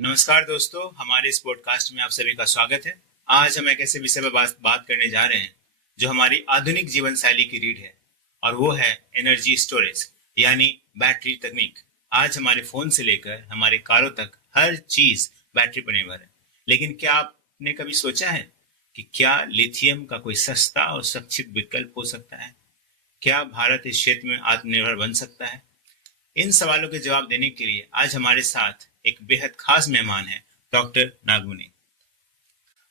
नमस्कार दोस्तों, हमारे इस पॉडकास्ट में आप सभी का स्वागत है। आज हम एक ऐसे विषय पर बात करने जा रहे हैं जो हमारी आधुनिक जीवन शैली की रीढ़ है, और वो है एनर्जी स्टोरेज यानी बैटरी तकनीक। आज हमारे फोन से लेकर हमारे कारों तक हर चीज बैटरी पर निर्भर है। लेकिन क्या आपने कभी सोचा है कि क्या लिथियम का कोई सस्ता और सुरक्षित विकल्प हो सकता है? क्या भारत इस क्षेत्र में आत्मनिर्भर बन सकता है? इन सवालों के जवाब देने के लिए आज हमारे साथ एक बेहद खास मेहमान है, डॉक्टर नागमणि।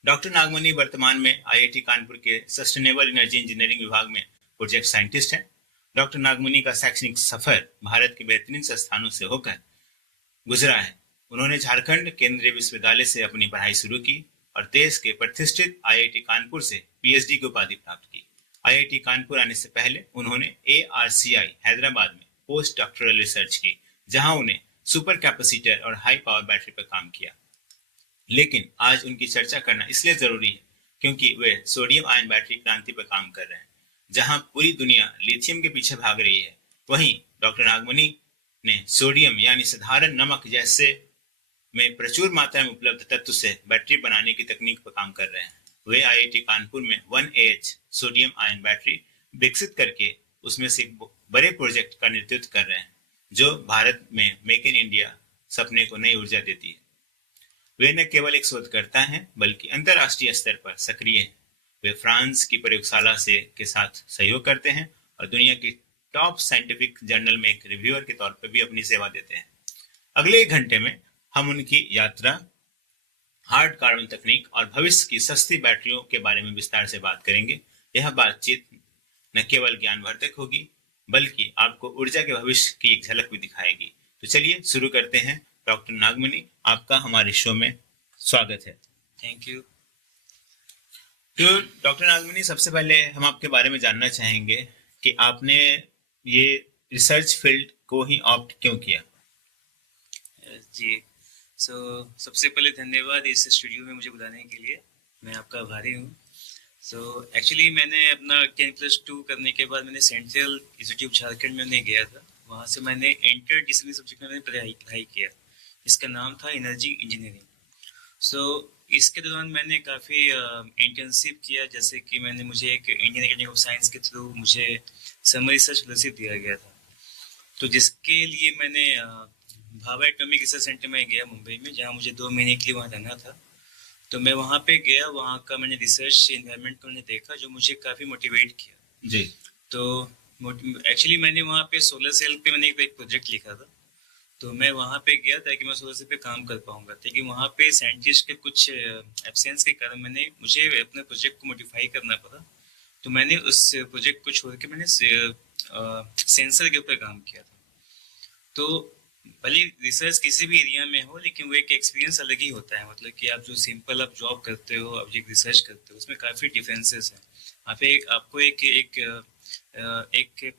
डॉक्टर नागमणि वर्तमान में आईआईटी कानपुर के सस्टेनेबल एनर्जी इंजीनियरिंग विभाग में प्रोजेक्ट साइंटिस्ट हैं। डॉक्टर नागमणि का शैक्षणिक सफर भारत के बेहतरीन संस्थानों से होकर गुजरा है। उन्होंने झारखंड केंद्रीय विश्वविद्यालय से अपनी पढ़ाई शुरू की और देश के प्रतिष्ठित आईआईटी कानपुर से पीएचडी की उपाधि प्राप्त की। आईआईटी कानपुर आने से पहले उन्होंने एआरसीआई हैदराबाद में पोस्ट डॉक्टरल रिसर्च की, जहां उन्हें सुपर कैपेसिटर और हाई पावर बैटरी पर काम किया। लेकिन आज उनकी चर्चा करना इसलिए जरूरी है क्योंकि वे सोडियम आयन बैटरी क्रांति पर काम कर रहे हैं, जहां पूरी दुनिया लिथियम के पीछे भाग रही है। वहीं डॉक्टर नागमणि ने सोडियम यानी साधारण नमक जैसे में प्रचुर मात्रा में उपलब्ध तत्व से बैटरी बनाने की तकनीक पर काम कर रहे हैं। वे आईआईटी कानपुर में 1AH सोडियम आयन बैटरी विकसित करके उसमें से एक बड़े प्रोजेक्ट का नेतृत्व कर रहे हैं, जो भारत में मेक इन इंडिया सपने को नई ऊर्जा देती है। वे न केवल एक शोधकर्ता हैं बल्कि अंतर्राष्ट्रीय स्तर पर सक्रिय हैं। वे फ्रांस की प्रयोगशाला से के साथ सहयोग करते हैं और दुनिया की टॉप साइंटिफिक जर्नल में एक रिव्यूअर के तौर पर भी अपनी सेवा देते हैं। अगले 1 घंटे में हम उनकी यात्रा, हार्ड कार्बन तकनीक और भविष्य की सस्ती बैटरियों के बारे में विस्तार से बात करेंगे। यह बातचीत न केवल ज्ञानवर्धक होगी बल्कि आपको ऊर्जा के भविष्य की एक झलक भी दिखाएगी। तो चलिए शुरू करते हैं। डॉक्टर नागमणि, आपका हमारे शो में स्वागत है। Thank you. तो डॉक्टर नागमणि, सबसे पहले हम आपके बारे में जानना चाहेंगे कि आपने ये रिसर्च फील्ड को ही ऑप्ट क्यों किया? जी, सबसे पहले धन्यवाद इस स्टूडियो में मुझे बुलाने के लिए, मैं आपका आभारी हूँ। एक्चुअली मैंने अपना 10+2 करने के बाद मैंने सेंट्रल इंस्टीट्यूट झारखंड में गया था। वहाँ से मैंने इंटर डिसिप्लिनरी सब्जेक्ट में पढ़ाई किया। इसका नाम था एनर्जी इंजीनियरिंग। इसके दौरान मैंने काफ़ी इंटर्नशिप किया, जैसे कि मुझे एक इंडियन अकेडमी ऑफ साइंस के थ्रू मुझे समर रिसर्च फेलोशिप दिया गया था। तो जिसके लिए मैंने भाभा एटॉमिक रिसर्च सेंटर में गया मुंबई में, जहाँ मुझे 2 महीने के लिए वहाँ रहना था। तो मैं वहाँ पे गया, वहाँ का मैंने रिसर्च एनवायरनमेंट को मैंने देखा, जो मुझे काफ़ी मोटिवेट किया। जी। तो एक्चुअली मैंने वहाँ पे सोलर सेल पे मैंने एक प्रोजेक्ट लिखा था। तो मैं वहाँ पे गया ताकि मैं सोलर सेल पे काम कर पाऊँगा, ताकि वहाँ पे साइंटिस्ट के कुछ एब्सेंस के कारण मुझे अपने प्रोजेक्ट को मॉडिफाई करना पड़ा। तो मैंने उस प्रोजेक्ट को छोड़ के मैंने सेंसर के ऊपर काम किया था। तो भले रिसर्च किसी भी एरिया में हो, लेकिन वो एक एक्सपीरियंस अलग ही होता है। मतलब कि आप जो सिंपल आप जॉब करते हो, आप जो रिसर्च करते हो, उसमें काफ़ी डिफरेंसेस हैं। आपको एक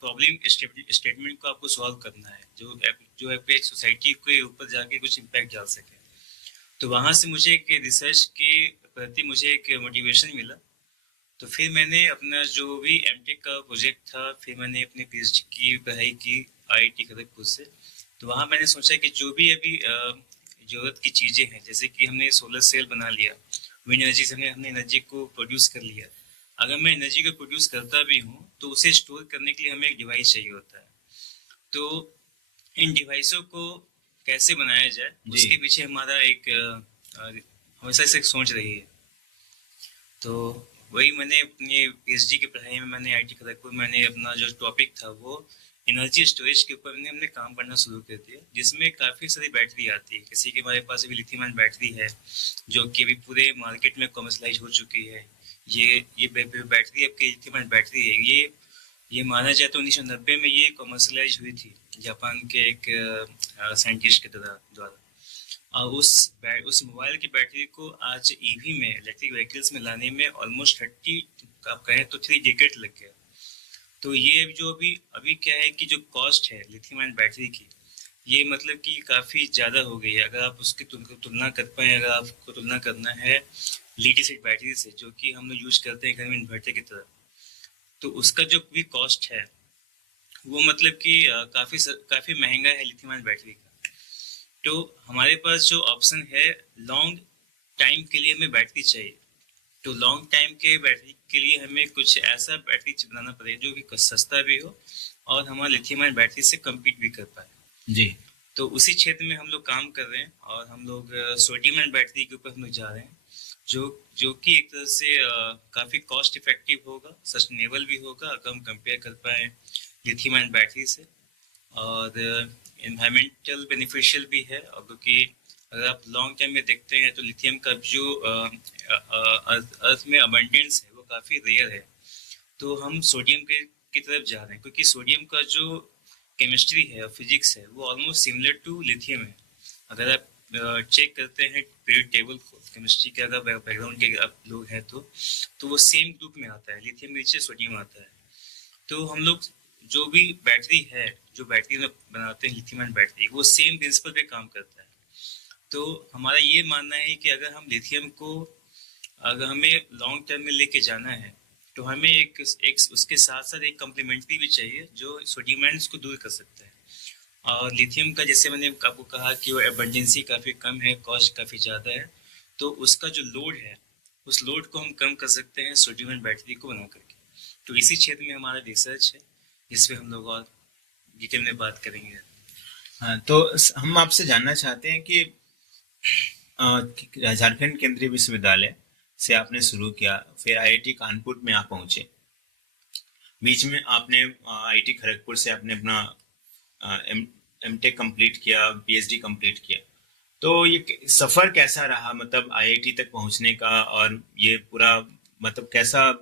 प्रॉब्लम स्टेटमेंट को आपको सॉल्व करना है, जो आपको एक सोसाइटी के ऊपर जाके कुछ इम्पैक्ट डाल सके। तो वहाँ से मुझे एक रिसर्च के प्रति मुझे एक मोटिवेशन मिला। तो फिर मैंने अपना जो भी एमटेक का प्रोजेक्ट था, फिर मैंने अपनी पीएचडी की पढ़ाई की आईआईटी खड़गपुर से। तो वहाँ मैंने सोचा कि जो भी अभी ज़रूरत की चीज़ें हैं, जैसे कि हमने सोलर सेल बना लिया, विंड एनर्जी से हमने एनर्जी को प्रोड्यूस कर लिया। अगर मैं एनर्जी को प्रोड्यूस करता भी हूँ तो उसे स्टोर करने के लिए हमें एक डिवाइस चाहिए होता है। तो इन डिवाइसों को कैसे बनाया जाए, उसके पीछे हमारा एक हमेशा से एक सोच रही है। तो वही मैंने अपनी पीएचडी की पढ़ाई में मैंने आईआईटी खड़गपुर में मैंने अपना जो टॉपिक था वो एनर्जी स्टोरेज के ऊपर हमने काम करना शुरू कर दिया, जिसमें काफ़ी सारी बैटरी आती है। किसी के हमारे पास अभी लिथियम आयन बैटरी है, जो कि अभी पूरे मार्केट में कमर्शलाइज हो चुकी है। ये बैटरी आपकी लिथियम आयन बैटरी है। ये माना जाए तो 1990 में ये कमर्शलाइज हुई थी जापान के एक साइंटिस्ट के द्वारा। उस मोबाइल की बैटरी को आज ईवी में, इलेक्ट्रिक व्हीकल्स में लाने में ऑलमोस्ट 30 आप कहें तो 3 डिकेड लग गया। तो ये जो अभी क्या है कि जो कॉस्ट है लिथियम आयन बैटरी की, ये मतलब कि काफ़ी ज़्यादा हो गई है। अगर आप उसकी तुलना कर पाएँ, अगर आपको तुलना करना है लीड एसिड बैटरी से, जो कि हम लोग यूज़ करते हैं घर में इन्वर्टर की तरह, तो उसका जो भी कॉस्ट है वो मतलब कि काफ़ी महंगा है लिथियम आयन बैटरी का। तो हमारे पास जो ऑप्शन है, लॉन्ग टाइम के लिए हमें बैटरी चाहिए। तो लॉन्ग टाइम के बैटरी के लिए हमें कुछ ऐसा बैटरी बनाना पड़ेगा जो कि सस्ता भी हो और हमारा लिथियम आयन बैटरी से कम्पीट भी कर पाए। जी। तो उसी क्षेत्र में हम लोग काम कर रहे हैं और हम लोग सोडियम आयन बैटरी के ऊपर हम लोग जा रहे हैं, जो जो कि एक तरह से काफ़ी कॉस्ट इफेक्टिव होगा, सस्टेनेबल भी होगा अगर हम कंपेयर कर पाए लिथियम आयन बैटरी से, और इन्वायरमेंटल बेनिफिशियल भी है। और क्योंकि अगर आप लॉन्ग टाइम में देखते हैं तो लिथियम का जो अर्थ में अबंडेंस है वो काफ़ी रेयर है। तो हम सोडियम की तरफ जा रहे हैं, क्योंकि सोडियम का जो केमिस्ट्री है और फिजिक्स है वो ऑलमोस्ट सिमिलर टू लिथियम है। अगर आप चेक करते हैं पीरियड टेबल को केमिस्ट्री के, अगर बैकग्राउंड के आप लोग हैं तो वो सेम ग्रुप में आता है, लिथियम नीचे सोडियम आता है। तो हम लोग जो भी बैटरी है, जो बैटरी में बनाते हैं लिथियम आयन बैटरी, वो सेम प्रिंसिपल पे काम करता है। तो हमारा ये मानना है कि अगर हम लिथियम को, अगर हमें लॉन्ग टर्म में लेके जाना है, तो हमें एक उसके साथ साथ एक कम्प्लीमेंट्री भी चाहिए जो सोडियम आयन को दूर कर सकता है। और लिथियम का जैसे मैंने आपको कहा कि वो एबंडेंसी काफ़ी कम है, कॉस्ट काफ़ी ज़्यादा है, तो उसका जो लोड है उस लोड को हम कम कर सकते हैं सोडियम आयन बैटरी को बना करके। तो इसी क्षेत्र में हमारा रिसर्च है जिसपे हम लोग और डिटेल में बात करेंगे। हाँ, तो हम आपसे जानना चाहते हैं कि झारखंड केंद्रीय विश्वविद्यालय से आपने शुरू किया, फिर आईआईटी कानपुर में आप पहुंचे, बीच में आपने आईआईटी खड़गपुर से आपने अपना एमटेक कंप्लीट किया, पीएचडी कंप्लीट किया। तो ये सफ़र कैसा रहा, मतलब आईआईटी तक पहुंचने का, और ये पूरा मतलब कैसा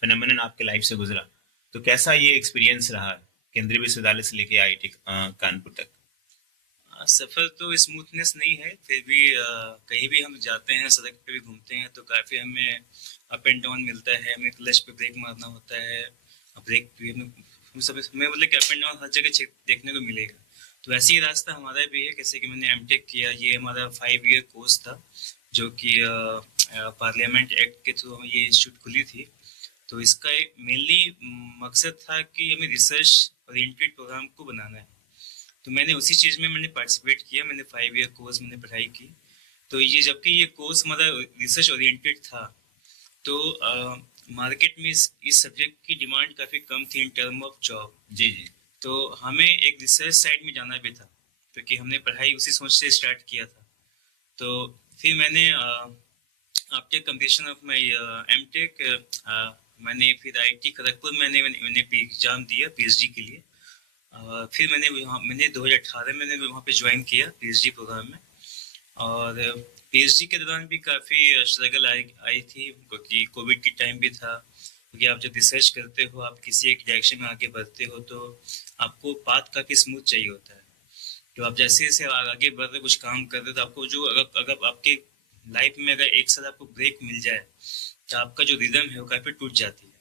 फिनोमेनन आपके लाइफ से गुजरा, तो कैसा ये एक्सपीरियंस रहा केंद्रीय विश्वविद्यालय से लेके आईआईटी कानपुर तक? सफ़र तो स्मूथनेस नहीं है, फिर भी कहीं भी हम जाते हैं, सड़क पे भी घूमते हैं तो काफ़ी हमें अप एंड डाउन मिलता है, हमें क्लच पे ब्रेक मारना होता है, ब्रेक भी हम सब हमें मतलब कि अप एंड डाउन हर जगह देखने को मिलेगा। तो ऐसे ही रास्ता हमारा भी है। जैसे कि मैंने एमटेक किया, ये हमारा 5 ईयर कोर्स था जो कि पार्लियामेंट एक्ट के थ्रू ये इंस्टीट्यूट खुली थी। तो इसका एक मेनली मकसद था कि हमें रिसर्च ओरिएंटेड प्रोग्राम को बनाना है। तो मैंने उसी चीज़ में मैंने पार्टिसिपेट किया, मैंने 5 ईयर कोर्स मैंने पढ़ाई की। तो ये जबकि ये कोर्स हमारा रिसर्च ओरिएंटेड था, तो मार्केट में इस सब्जेक्ट की डिमांड काफ़ी कम थी इन टर्म ऑफ जॉब। जी जी। तो हमें एक रिसर्च साइड में जाना भी था, क्योंकि हमने पढ़ाई उसी सोच से स्टार्ट किया था। तो फिर मैंने after completion of my MTech मैंने फिर आईआईटी खड़गपुर मैंने एग्ज़ाम दिया पीएचडी के लिए। फिर मैंने 2018 में मैंने वहाँ पे ज्वाइन किया पीएचडी प्रोग्राम में। और पीएचडी के दौरान भी काफ़ी स्ट्रगल आई थी, क्योंकि कोविड की टाइम भी था। क्योंकि आप जब रिसर्च करते हो, आप किसी एक डायरेक्शन में आगे बढ़ते हो, तो आपको पाथ काफ़ी स्मूथ चाहिए होता है। तो आप जैसे जैसे आगे बढ़ रहे, कुछ काम कर रहे हो, तो आपको जो अगर आपके लाइफ में अगर एक साथ आपको ब्रेक मिल जाए तो आपका जो रिदम है वो काफ़ी टूट जाती है।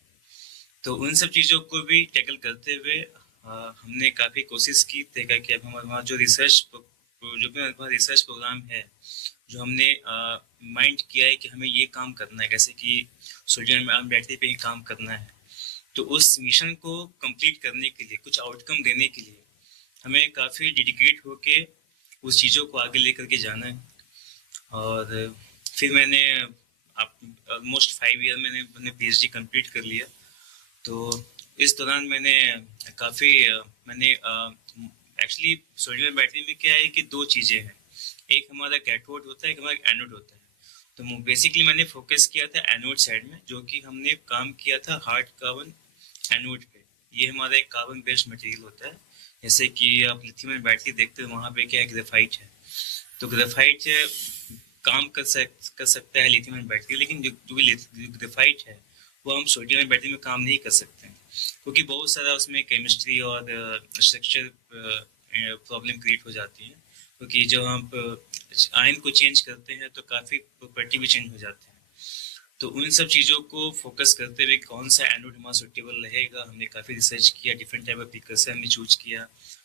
तो उन सब चीज़ों को भी टैकल करते हुए हमने काफ़ी कोशिश की, देखा कि अब हमारे वहाँ जो रिसर्च प्रोग्राम है, जो हमने माइंड किया है कि हमें ये काम करना है, जैसे कि सोडियम आयन बैटरी पे ही काम करना है। तो उस मिशन को कंप्लीट करने के लिए, कुछ आउटकम देने के लिए, हमें काफ़ी डेडिकेट होके उस चीज़ों को आगे लेकर के जाना है। और फिर मैंने ऑलमोस्ट 5 ईयर मैंने पीएचडी कंप्लीट कर लिया। तो इस दौरान काफ़ी मैंने एक्चुअली सोडियम बैटरी में क्या है कि दो चीज़ें हैं, एक हमारा कैथोड होता है, एक हमारा एनोड होता है। तो बेसिकली मैंने फोकस किया था एनोड साइड में, जो कि हमने काम किया था हार्ड कार्बन एनोड पे। ये हमारा एक कार्बन बेस्ड मटेरियल होता है। जैसे कि आप लिथियम आयन बैटरी देखते हो, वहाँ पे क्या है, ग्रेफाइट है। तो ग्रेफाइट काम कर सकता है लिथियम आयन बैटरी, लेकिन जो ग्रेफाइट है वो हम सोडियम आयन बैटरी में काम नहीं कर सकते हैं, क्योंकि बहुत सारा उसमें केमिस्ट्री और स्ट्रक्चर प्रॉब्लम क्रिएट हो जाती है। क्योंकि जब हम आयन को चेंज करते हैं तो काफ़ी प्रॉपर्टी भी चेंज हो जाते हैं। तो उन सब चीज़ों को फोकस करते हुए कौन सा एनोड हमारा सुटेबल रहेगा, हमने काफ़ी रिसर्च किया, डिफरेंट टाइप ऑफ प्रिकर्सर हमने चूज किया।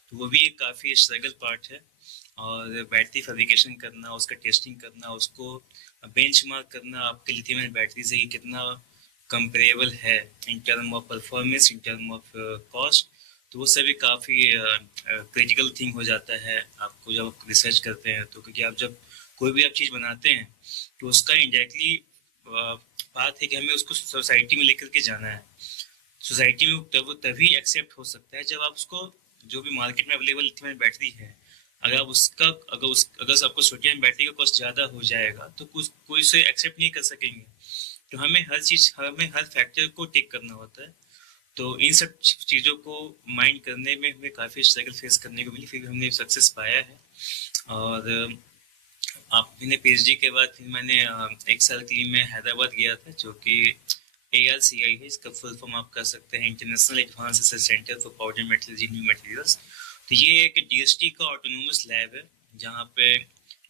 तो वो भी एक काफ़ी स्ट्रगल पार्ट है। और बैटरी फैब्रिकेशन करना, उसका टेस्टिंग करना, उसको बेंचमार्क करना आपके लिथियम आयन बैटरी से कि कितना कंपेरेबल है in term of performance, in term of cost, तो वो सभी काफ़ी क्रिटिकल थिंग हो जाता है आपको जब आप रिसर्च करते हैं तो, क्योंकि आप जब कोई भी आप चीज़ बनाते हैं तो उसका इंडायरेक्टली बात है कि हमें उसको सोसाइटी में लेकर के जाना है। सोसाइटी में वो तभी एक्सेप्ट हो सकता है जब आप उसको, जो भी मार्केट में अवेलेबल लिथियम बैटरी है, अगर आप उसका अगर आपको सोडियम बैटरी का कॉस्ट ज़्यादा हो जाएगा तो कोई उसे एक्सेप्ट नहीं कर सकेंगे। तो हमें हर फैक्टर को टेक करना होता है। तो इन सब चीज़ों को माइंड करने में हमें काफ़ी स्ट्रगल फेस करने को मिली, फिर भी हमने सक्सेस पाया है। और मैंने पीएचडी के बाद फिर मैंने एक साल के लिए मैं हैदराबाद गया था, जो कि ARCI है, इसका फुल फॉर्म आप कर सकते हैं international advance research centre for powder metals in new materials. तो ये एक DST का ऑटोनोमस लैब है, जहाँ पे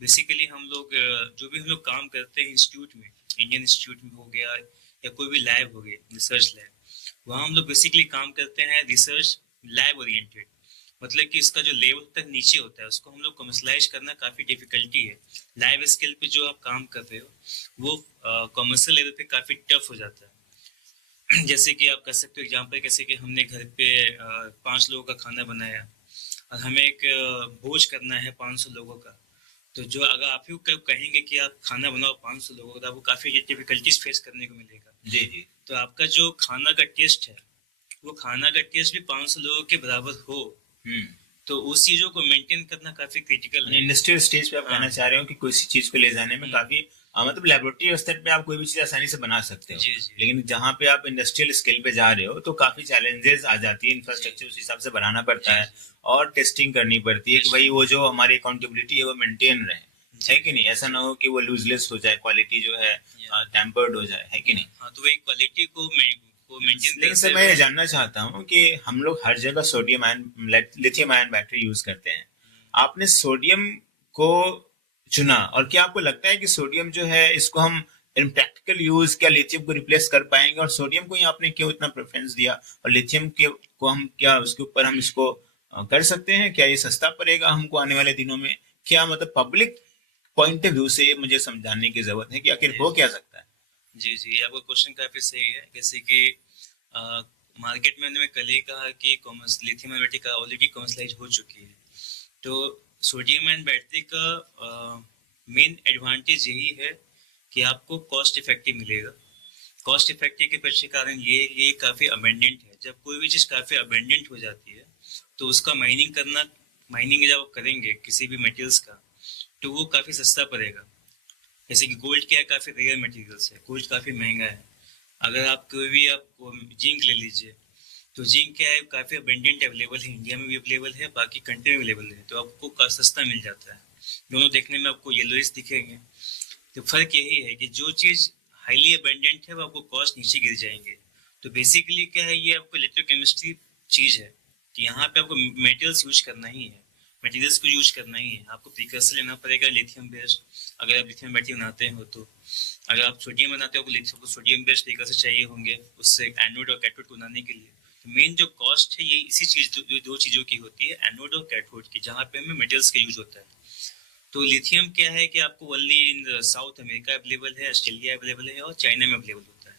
बेसिकली हम लोग जो भी हम लोग काम करते हैं इंस्टीट्यूट में, इंडियन इंस्टीट्यूट में हो गया या कोई भी लैब हो गई रिसर्च लैब, वहाँ हम लोग बेसिकली काम करते हैं रिसर्च लैब ओरिएंटेड। मतलब कि इसका जो लेवल तक नीचे होता है उसको हम लोग कमर्शलाइज करना काफ़ी डिफिकल्टी है। लाइव स्केल पे जो आप काम कर रहे हो वो कमर्शियल लेवल पे काफ़ी टफ हो जाता है। जैसे कि आप कर सकते हो एग्जाम्पल, कैसे कि हमने घर पे 5 लोगों का खाना बनाया और हमें एक भोज करना है 500 लोगों का। तो जो अगर आप ही कहेंगे कि आप खाना बनाओ 500 लोगों का, तो आपको काफ़ी डिफिकल्टीज फेस करने को मिलेगा। जी जी। तो आपका जो खाना का टेस्ट है, वो खाना का टेस्ट भी 500 लोगों के बराबर हो, तो उस चीज़ों को मेंटेन करना काफ़ी क्रिटिकल है। इंडस्ट्रियल स्टेज पे आप कहना चाह रहे हो कि किसी चीज को ले जाने में काफी मतलब लेबोरेटरी स्तर पे आप कोई भी चीज आसानी से बना सकते हो, जी, जी। लेकिन जहाँ पे आप इंडस्ट्रियल स्केल पे जा रहे हो तो काफी चैलेंजेस आ जाती है। इंफ्रास्ट्रक्चर उस हिसाब से बनाना पड़ता है और टेस्टिंग करनी पड़ती है कि भाई वो जो हमारी अकाउंटेबिलिटी है वो मेंटेन रहे, है कि नहीं? ऐसा ना हो कि वो लूजलेस हो जाए, क्वालिटी जो है टेम्पर्ड हो जाए, है कि नहीं? हाँ, तो वही क्वालिटी को मेंटेन लेकिन सर मैं ये जानना चाहता हूँ कि हम लोग हर जगह sodium ion lithium ion battery use करते हैं, आपने सोडियम को चुना और क्या आपको लगता है कि सोडियम जो है इसको हम इन प्रैक्टिकल यूज क्या लिथियम को रिप्लेस कर पाएंगे? और सोडियम को ही आपने क्यों इतना प्रेफरेंस दिया और लिथियम के को हम क्या उसके ऊपर हम इसको कर सकते हैं? क्या ये सस्ता पड़ेगा हमको आने वाले दिनों में? क्या मतलब पब्लिक पॉइंट ऑफ व्यू से मुझे समझाने की जरूरत है कि आखिर हो क्या सकता है? जी जी, आपका क्वेश्चन काफ़ी सही है। जैसे कि मार्केट में मैंने कल ही कहा कि लिथियम आयन बैटरी का ऑलरेडी कमर्शलाइज हो चुकी है। तो सोडियम आयन बैटरी का मेन एडवांटेज यही है कि आपको कॉस्ट इफेक्टिव मिलेगा। कॉस्ट इफेक्टिव के पीछे कारण ये है कि ये काफ़ी अबेंडेंट है। जब कोई भी चीज़ काफ़ी अबेंडेंट हो जाती है तो उसका माइनिंग जब आप करेंगे किसी भी मटेरियल्स का, तो वो काफ़ी सस्ता पड़ेगा। जैसे कि गोल्ड क्या है, काफ़ी रेयर मटेरियल्स है, गोल्ड काफ़ी महंगा है। अगर आप कोई भी आप जिंक ले लीजिए, तो जिंक क्या है, काफ़ी अबेंडेंट अवेलेबल है, इंडिया में भी अवेलेबल है, बाकी कंट्री में अवेलेबल है, तो आपको सस्ता मिल जाता है। दोनों देखने में आपको येलोइश दिखेंगे। तो फर्क यही है कि जो चीज़ हाईली अबेंडेंट है वो आपको कॉस्ट नीचे गिर जाएंगे। तो बेसिकली क्या है, ये आपको इलेक्ट्रोकेमिस्ट्री चीज़ है कि यहाँ पे आपको मेटल्स यूज करना ही है, मटेरियल्स को यूज करना ही है। आपको प्रिकर्सर लेना पड़ेगा लिथियम बेस्ड, अगर आप लिथियम बैटरी बनाते हो तो। अगर आप सोडियम बनाते हो तो सोडियम बेस्ड प्रिकर्सर चाहिए होंगे उससे एनोड और कैथोड को बनाने के लिए। तो मेन जो कॉस्ट है ये इसी चीज़ दो चीज़ों की होती है, एनोड और कैथोड की, जहाँ पे हमें मेटल्स का यूज होता है। तो लिथियम क्या है कि आपको only in south America available है, ऑस्ट्रेलिया अवेलेबल है और चाइना में अवेलेबल होता है।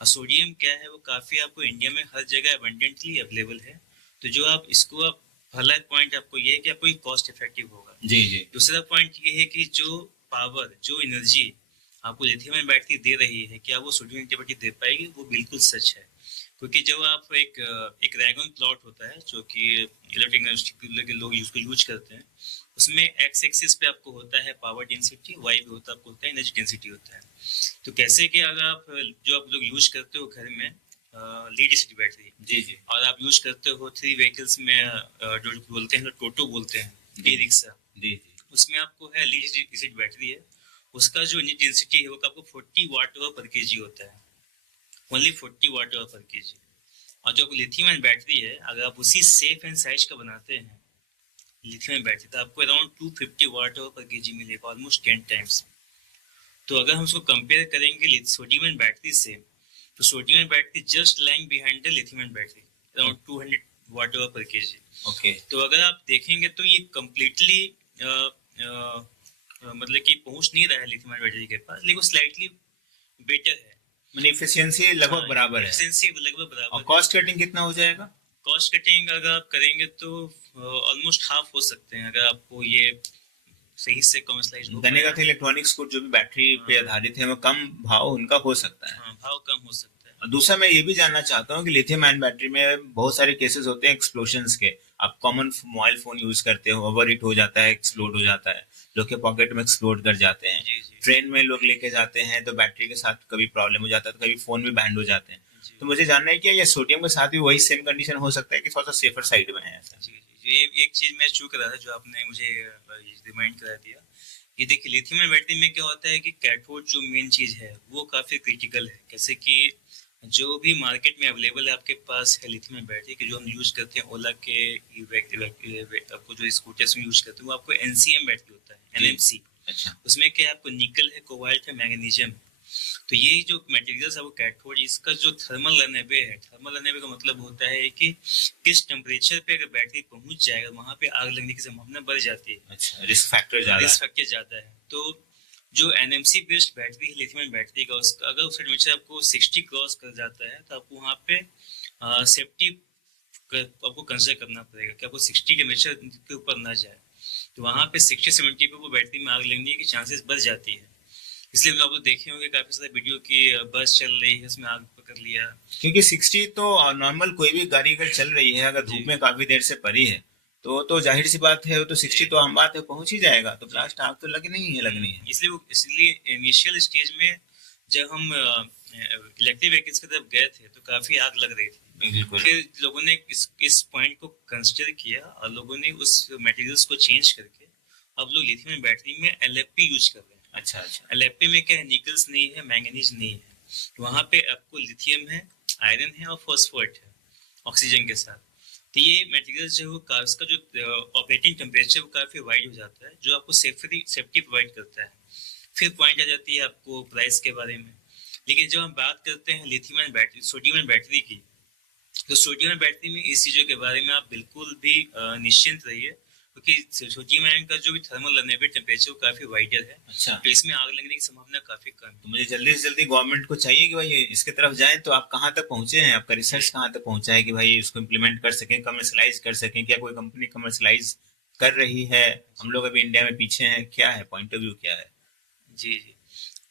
और सोडियम क्या है, वो काफ़ी आपको इंडिया में हर जगह अबंडेंटली अवेलेबल है। तो जो आप इसको आप पहला पॉइंट आपको ये है कि आपको ये कॉस्ट इफेक्टिव होगा। जी जी। दूसरा पॉइंट ये है कि जो पावर, जो एनर्जी आपको लिथियम आयन बैटरी दे रही है, क्या वो सोडियम बैटरी दे पाएगी? वो बिल्कुल सच है। क्योंकि जब आप एक ड्रैगन प्लॉट होता है जो कि इलेक्ट्रिक के लोग उसको यूज करते हैं, उसमें एक्स एक्सिस पे आपको होता है पावर डेंसिटी, वाई पे आपको होता है एनर्जी डेंसिटी होता है। तो कैसे कि अगर आप लोग यूज करते हो घर में लीड एसिड बैटरी, जी जी। और आप यूज करते हो 3 व्हीकल्स में जो बोलते हैं टोटो बोलते हैं, ई रिक्शा, जी जी। उसमें आपको है लीड एसिड बैटरी है, उसका जो एनर्जी डेंसिटी है वो आपको 40 वाट पर केजी होता है, ओनली 40 वाट पर केजी। और जो लिथियम आयन बैटरी है, अगर आप उसी सेफ एंड साइज का बनाते हैं लिथियम आयन बैटरी, तो आपको अराउंड 250 वाट पर केजी मिलेगा, ऑलमोस्ट 10 टाइम्स। तो अगर हम उसको कंपेयर करेंगे सोडियम आयन बैटरी से, तो sodium ion battery just lying behind the lithium ion battery, around 200 वाट पर केजी। ओके। तो अगर आप देखेंगे तो ये कम्प्लीटली मतलब कि पहुंच नहीं रहा है लिथियम आयन बैटरी के पास, लेकिन स्लाइटली बेटर है। मतलब एफिशिएंसी लगभग बराबर है एफिशिएंसी लगभग बराबर और कॉस्ट कटिंग कितना हो जाएगा? कॉस्ट कटिंग अगर आप करेंगे तो ऑलमोस्ट हाफ हो सकते हैं, अगर आपको ये सही से कमर्शलाइज हो कहने का पाएगा। था इलेक्ट्रॉनिक्स को जो भी बैटरी पे हाँ, आधारित है वो कम भाव उनका हो सकता है। हाँ, भाव कम हो सकता है। और दूसरा मैं ये भी जानना चाहता हूँ कि लिथियम आयन बैटरी में बहुत सारे केसेस होते हैं एक्सप्लोशंस के। आप कॉमन मोबाइल फोन यूज करते हो, ओवर हीट हो जाता है, एक्सप्लोड हो जाता है, लोग के पॉकेट में एक्सप्लोड कर जाते हैं। जी, जी, ट्रेन में लोग लेके जाते हैं तो बैटरी के साथ कभी प्रॉब्लम हो जाता है, तो कभी फोन भी बैंड हो जाते हैं। जी, तो मुझे जानना है कि ये सोडियम के साथ भी वही सेम कंडीशन हो सकता है कि थोड़ा सा सेफर साइड में है ऐसा? जी, जी। ये एक चीज़ मैं चूक रहा था जो आपने मुझे रिमाइंड करा दिया कि देखिए लिथियम आयन बैटरी में क्या होता है कि कैथोड जो मेन चीज़ है वो काफ़ी क्रिटिकल है। कैसे कि जो भी मार्केट में अवेलेबल है आपके पास है लिथियम आयन बैटरी की, जो हम यूज़ करते हैं ओला के आपको जो स्कूटर्स में यूज़ करते हैं वो आपको एनसीएम बैटरी होता है, एनएमसी। अच्छा। उसमें क्या है, आपको निकल है, कोबाल्ट है, मैग्नीशियम है। तो ये जो मटेरियल्स है वो कैथोड, इसका जो थर्मल रनअवे है, थर्मल रनअवे का मतलब होता है कि किस टेम्परेचर पे अगर बैटरी पहुंच जाएगा वहां पे आग लगने की संभावना बढ़ जाती है। अच्छा, रिस्क फैक्टर ज्यादा रिस्क है। फैक्टर ज्यादा है। तो जो एनएमसी बेस्ड बैटरी है लिथियम आयन बैटरी का, उसका अगर उस टेम्परेचर आपको 60 क्रॉस कर जाता है तो आपको वहाँ पे सेफ्टी आपको कंसिडर करना पड़ेगा कि आपको 60 टेम्परेचर के ऊपर ना जाए। तो वहाँ पे 60-70 पे वो बैटरी में आग लगने की चांसेस बढ़ जाती है। इसलिए आप लोग देखे होंगे काफी सारे वीडियो की बस चल रही है उसमें आग पकड़ लिया। क्योंकि 60 तो नॉर्मल कोई भी गाड़ी अगर चल रही है, अगर जी, धूप में काफी देर से पड़ी है तो जाहिर सी बात है, वो तो 60 जी, तो आम बात है, पहुंच ही जाएगा, तो जी। ब्लास्ट आग तो लगनी ही है, लगनी है। इसलिए इनिशियल स्टेज में जब हम इलेक्ट्रिक व्हीकल्स की तरफ गए थे तो काफी आग लग रही थी। बिल्कुल। फिर लोगों ने इस पॉइंट को कंसिडर किया और लोगों ने उस मटेरियल्स को चेंज करके अब लोग लिथियम बैटरी में एलएफपी यूज कर रहे हैं। अच्छा अच्छा। एलएफपी में क्या है, निकल्स नहीं है, मैंगनीज नहीं है, वहां पे आपको लिथियम है, आयरन है और फॉस्फोरेट है ऑक्सीजन के साथ। तो ये मटेरियल जो है वो उसका जो ऑपरेटिंग टेम्परेचर वो काफी वाइड हो जाता है, जो आपको सेफ्टी प्रोवाइड करता है। फिर पॉइंट आ जाती है आपको प्राइस के बारे में। लेकिन जब हम बात करते हैं lithium ion battery, sodium ion battery की, तो सोडियम आयन बैटरी में इस चीज़ों के बारे में आप बिल्कुल भी निश्चिंत रहिए, क्योंकि सोडियम आयन का जो भी थर्मल रनअवे टेम्परेचर वो काफी वाइडर है। अच्छा, तो इसमें आग लगने की संभावना काफी कम तो है। मुझे जल्दी से जल्दी गवर्नमेंट को चाहिए कि भाई इसके तरफ जाए, तो आप कहाँ तक पहुंचे हैं, आपका रिसर्च कहाँ तक पहुंचा है कि भाई इसको इम्प्लीमेंट कर सकें, कमर्शलाइज कर सकें? क्या कोई कंपनी कमर्शलाइज कर रही है? हम लोग अभी इंडिया में पीछे हैं, क्या है पॉइंट ऑफ व्यू, क्या है? जी, जी।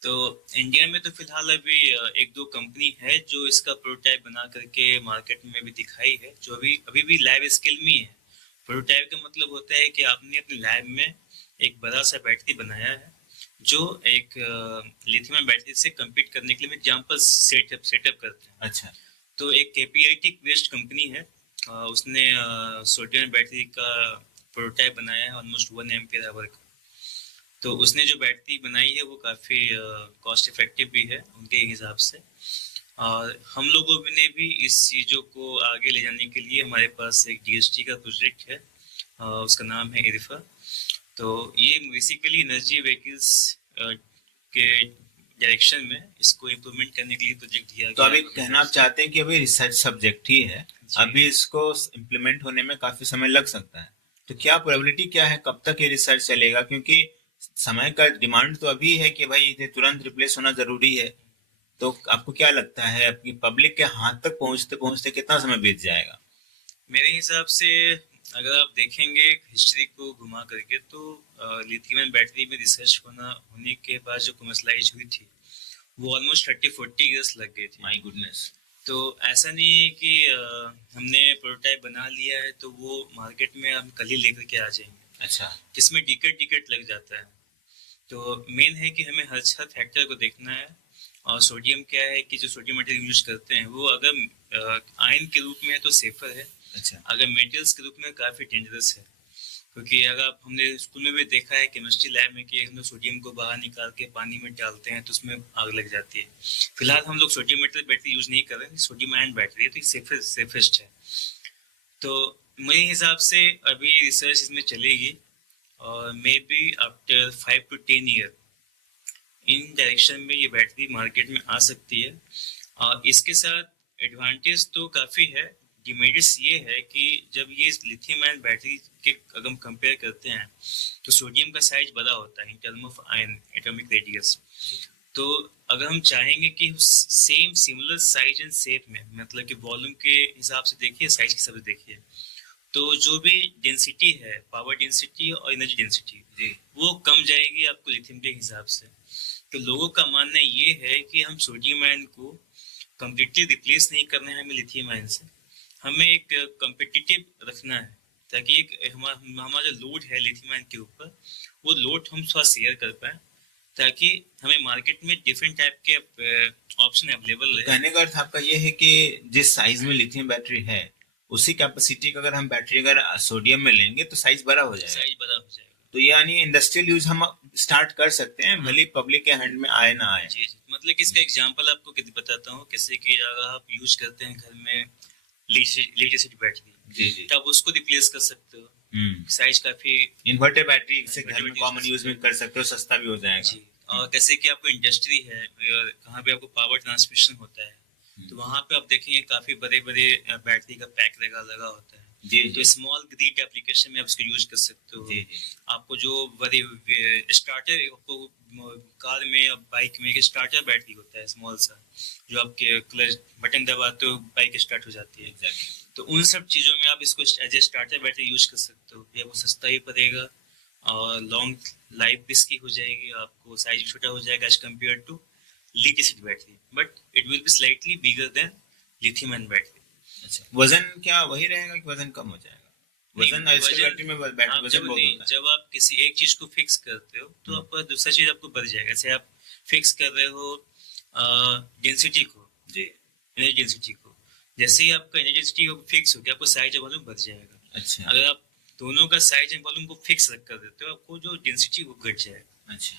तो इंडिया में तो फिलहाल अभी एक दो कंपनी है जो इसका प्रोटोटाइप बना करके मार्केट में भी दिखाई है, जो अभी भी लैब स्केल में ही है। प्रोटोटाइप का मतलब होता है कि आपने अपने लैब में एक बड़ा सा बैटरी बनाया है जो एक लिथियम बैटरी से compete करने के लिए एग्जाम्पल सेटअप करते हैं। अच्छा। तो एक केपीआईटी बेस्ड कंपनी है, उसने सोडियम बैटरी का प्रोटोटाइप बनाया है ऑलमोस्ट 1 एम्पियर आवर का। तो उसने जो बैटरी बनाई है वो काफ़ी कॉस्ट इफेक्टिव भी है उनके हिसाब से। और हम लोगों ने भी इस चीज़ों को आगे ले जाने के लिए हमारे पास एक डीएसटी का प्रोजेक्ट है, उसका नाम है इरफा। तो ये बेसिकली एनर्जी व्हीकल्स के डायरेक्शन में इसको इम्प्लीमेंट करने के लिए प्रोजेक्ट दिया तो गया अभी है। कहना आप चाहते हैं कि अभी रिसर्च सब्जेक्ट ही है, जी। अभी इसको इम्प्लीमेंट होने में काफी समय लग सकता है। तो क्या प्रोबेबिलिटी क्या है, कब तक ये रिसर्च चलेगा? क्योंकि समय का डिमांड तो अभी है कि भाई इसे तुरंत रिप्लेस होना जरूरी है। तो आपको क्या लगता है, आपकी पब्लिक के हाथ तक पहुंचते पहुंचते कितना समय बीत जाएगा? मेरे हिसाब से अगर आप देखेंगे हिस्ट्री को घुमा करके तो लिथियम बैटरी में रिसर्च होने के बाद जो कमर्शलाइज हुई थी वो ऑलमोस्ट 30-40 ईयर्स लग गए थे। My goodness. तो ऐसा नहीं है कि हमने प्रोटोटाइप बना लिया है तो वो मार्केट में हम कल ही लेकर के आ जाएंगे। अच्छा। इसमें डिकेट लग जाता है। तो मेन है कि हमें हर फैक्टर को देखना है। और सोडियम क्या है कि जो सोडियम मटेरियल यूज करते हैं वो अगर आयन के रूप में है तो सेफर है, अच्छा। अगर मेटल्स के रूप में काफ़ी डेंजरस है। क्योंकि अगर आप हमने स्कूल में भी देखा है केमिस्ट्री लैब में कि हम लोग सोडियम को बाहर निकाल के पानी में डालते हैं तो उसमें आग लग जाती है। फिलहाल हम लोग सोडियम मेटल बैटरी यूज नहीं कर रहे हैं, सोडियम आयन बैटरी है तो ये सेफेस्ट है। तो मेरे हिसाब से अभी रिसर्च इसमें चलेगी और may be after 5 to 10 year in direction में ये बैटरी मार्केट में आ सकती है। और इसके साथ एडवांटेज तो काफ़ी है, डिमेरिट्स ये है कि जब ये लिथियम आयन बैटरी के अगर हम कंपेयर करते हैं तो सोडियम का साइज बड़ा होता है in term of ion atomic radius. तो अगर हम चाहेंगे कि same similar size and shape में, मतलब कि वॉल्यूम के हिसाब से देखिए, साइज के हिसाब से देखिए, तो जो भी डेंसिटी है, पावर डेंसिटी और एनर्जी डेंसिटी, जी वो कम जाएगी आपको लिथियम के हिसाब से। तो लोगों का मानना ये है कि हम सोडियम आयन को कम्प्लीटली रिप्लेस नहीं करना है हमें लिथियम आयन से, हमें एक कम्पिटिटिव रखना है, ताकि एक हमारा जो लोड है लिथियम आयन के ऊपर, वो लोड हम थोड़ा शेयर कर पाए, ताकि हमें मार्केट में डिफरेंट टाइप के ऑप्शन अवेलेबल रहे। कहने का अर्थ आपका ये है कि जिस साइज में लिथियम बैटरी है उसी कैपेसिटी का अगर हम बैटरी अगर सोडियम में लेंगे तो साइज बड़ा हो जाएगा। साइज बड़ा हो जाएगा। तो यानी इंडस्ट्रियल यूज हम स्टार्ट कर सकते हैं, भले पब्लिक के हैंड में आए ना आए। जी जी, मतलब कि इसका एग्जांपल आपको बताता हूँ, कैसे कि अगर आप यूज करते हैं घर में लीड एसिड बैटरी, जी जी, तब उसको रिप्लेस कर सकते हो। साइज काफी, इन्वर्टर बैटरी से घर में Inverter कॉमन battery यूज में कर सकते हो, सस्ता भी हो जाएगा। जी। और जैसे कि आपको इंडस्ट्री है, कहाँ पे आपको पावर ट्रांसमिशन होता है, तो वहाँ पे आप देखेंगे काफी बड़े बड़े बैटरी का पैक लगा होता है। जी तो स्मॉल ग्रिड एप्लीकेशन में आप इसको यूज कर सकते हो। जी जी, आपको जो बड़े स्टार्टर, आपको कार में या बाइक में एक स्टार्टर बैटरी होता है स्मॉल सा, जो आपके क्लच बटन दबाते हो बाइक स्टार्ट हो जाती है। एग्जैक्टली। तो उन सब चीज़ों में आप इसको as a starter battery use कर सकते हो। ये आपको सस्ता ही पड़ेगा और लॉन्ग लाइफ भी इसकी हो जाएगी, आपको साइज भी छोटा हो जाएगा as compare to lead acid battery, but it will be slightly bigger than lithium ion battery. अच्छा, वजन क्या वही रहेगा कि वजन कम हो जाएगा? वजन आजकल वजन बैटरी में आप वजन बहुत होता है। जब आप किसी एक चीज को फिक्स करते हो तो आपका दूसरा चीज आपको बढ़ जाएगा। जैसे आप फिक्स कर रहे हो डेंसिटी को, जी, एनर्जी डेंसिटी को, जैसे ही आपका एनर्जी डेंसिटी फिक्स हो गया, आपको साइज और वॉल्यूम बढ़ जाएगा। अच्छा अगर आप दोनों का साइज एंड वॉल्यूम को फिक्स रख कर देते हो, आपको जो डेंसिटी वो घट जाएगा। अच्छा।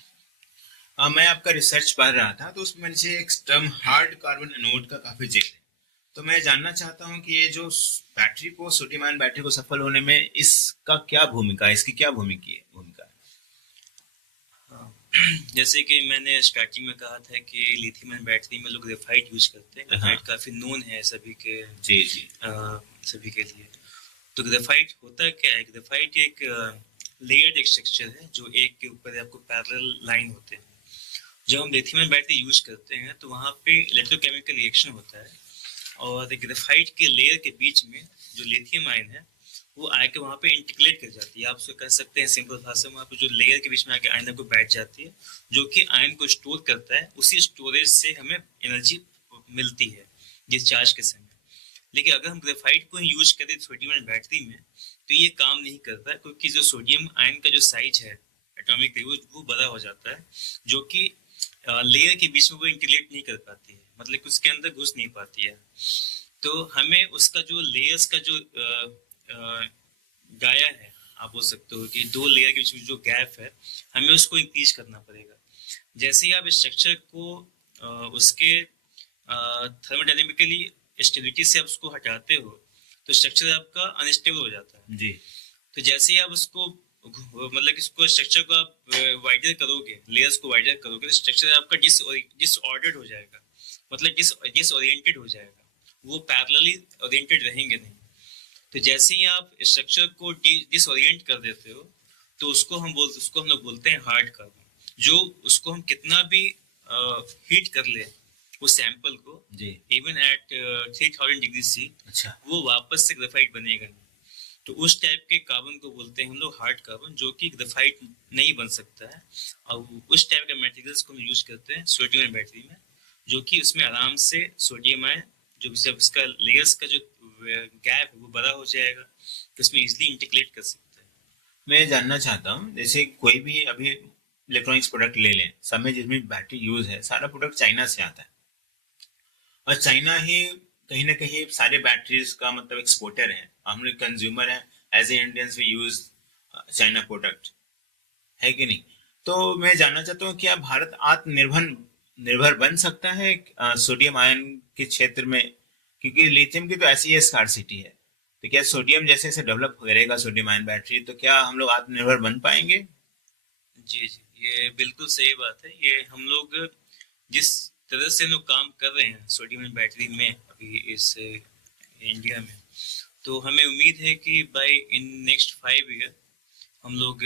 मैं आपका रिसर्च पढ़ रहा था तो उसमें मुझे एक टर्म हार्ड कार्बन एनोड का काफी जिक्र है। तो मैं जानना चाहता हूँ कि ये जो बैटरी को, सोडियम आयन बैटरी को सफल होने में इसका क्या भूमिका है, इसकी क्या भूमिका है? जैसे कि मैंने स्टार्टिंग में कहा था कि लिथियम आयन बैटरी में लोग ग्रेफाइट यूज करते हैं। ग्रेफाइट काफी नोन है सभी के, जी जी, सभी के लिए। तो ग्रेफाइट होता क्या है? ग्रेफाइट एक लेयर्ड स्ट्रक्चर है जो एक के ऊपर आपको पैरेलल लाइन होते हैं। जब हम लिथियम आयन बैटरी यूज करते हैं तो वहाँ पे इलेक्ट्रोकेमिकल रिएक्शन होता है और ग्रेफाइट के लेयर के बीच में जो लिथियम आयन है वो आके वहाँ पे इंटीग्रेट कर जाती है। आप उसको कह सकते हैं सिंपल भाषा में, वहाँ पे जो लेयर के बीच में आके आयन को बैठ जाती है, जो कि आयन को स्टोर करता है। उसी स्टोरेज से हमें एनर्जी मिलती है डिस्चार्ज के समय। लेकिन अगर हम ग्रेफाइट को यूज करें सोडियम आयन बैटरी में तो ये काम नहीं करता, क्योंकि जो सोडियम आयन का जो साइज है एटॉमिक वो बड़ा हो जाता है, जो कि लेयर के बीच में वो इंटीग्रेट नहीं कर पाती है, मतलब कि उसके अंदर घुस नहीं पाती है। तो हमें उसका जो लेयर्स का जो गाया है, आप बोल सकते हो कि दो लेयर के बीच में जो गैप है, हमें उसको इंक्रीज करना पड़ेगा। जैसे ही आप स्ट्रक्चर को उसके थर्मोडायनेमिकली स्टेबिलिटी से आप उसको हटाते हो तो स्ट्रक्चर आपका अनस्टेबल हो जाता है जी। तो जैसे ही आप उसको, मतलब इसको स्ट्रक्चर को आप वाइडर करोगे, लेयर्स को वाइडर करोगे, तो स्ट्रक्चर आपका डिसऑर्डर्ड हो जाएगा, मतलब डिसओरिएंटेड हो जाएगा, वो पैरेलली ओरिएंटेड रहेंगे नहीं। तो जैसे ही आप स्ट्रक्चर को डिसओरिएंट कर देते हो तो उसको हम लोग बोलते हैं हार्ड कार्बन, जो उसको हम कितना भी हीट कर ले उस सैंपल को, इवन एट 3000 डिग्री सी, अच्छा, वो वापस से ग्रेफाइट बनेगा नहीं। तो उस टाइप के कार्बन को बोलते हैं हम लोग हार्ड कार्बन, जो कि ग्रेफाइट नहीं बन सकता है। और उस टाइप के मटेरियल्स को हम यूज करते हैं सोडियम आयन बैटरी में, जो कि उसमें आराम से सोडियम आयन, जो जब इसका लेयर्स का जो गैप है वो बड़ा हो जाएगा, तो उसमें इजिली इंटीग्रेट कर सकते हैं। मैं जानना चाहता हूँ, जैसे कोई भी अभी इलेक्ट्रॉनिक्स प्रोडक्ट ले लें, सब में जिसमें बैटरी यूज है, सारा प्रोडक्ट चाइना से आता है और चाइना ही कहीं ना कहीं सारे बैटरीज का मतलब एक्सपोर्टर है। हम लोग कंज्यूमर हैं, as a Indians we use China product, है कि नहीं? तो मैं जानना चाहता हूँ क्या भारत आत्मनिर्भर निर्भर बन सकता है सोडियम आयन के क्षेत्र में? क्योंकि लिथियम की तो ऐसी ही स्कार्सिटी है, तो क्या सोडियम जैसे जैसे डेवलप करेगा सोडियम आयन बैटरी, तो क्या हम लोग आत्मनिर्भर बन पाएंगे? जी जी, ये बिल्कुल सही बात है। ये हम लोग जिस तरह से लोग काम कर रहे हैं सोडियम आयन बैटरी में अभी इस इंडिया में, तो हमें उम्मीद है कि बाय इन नेक्स्ट 5 ईयर हम लोग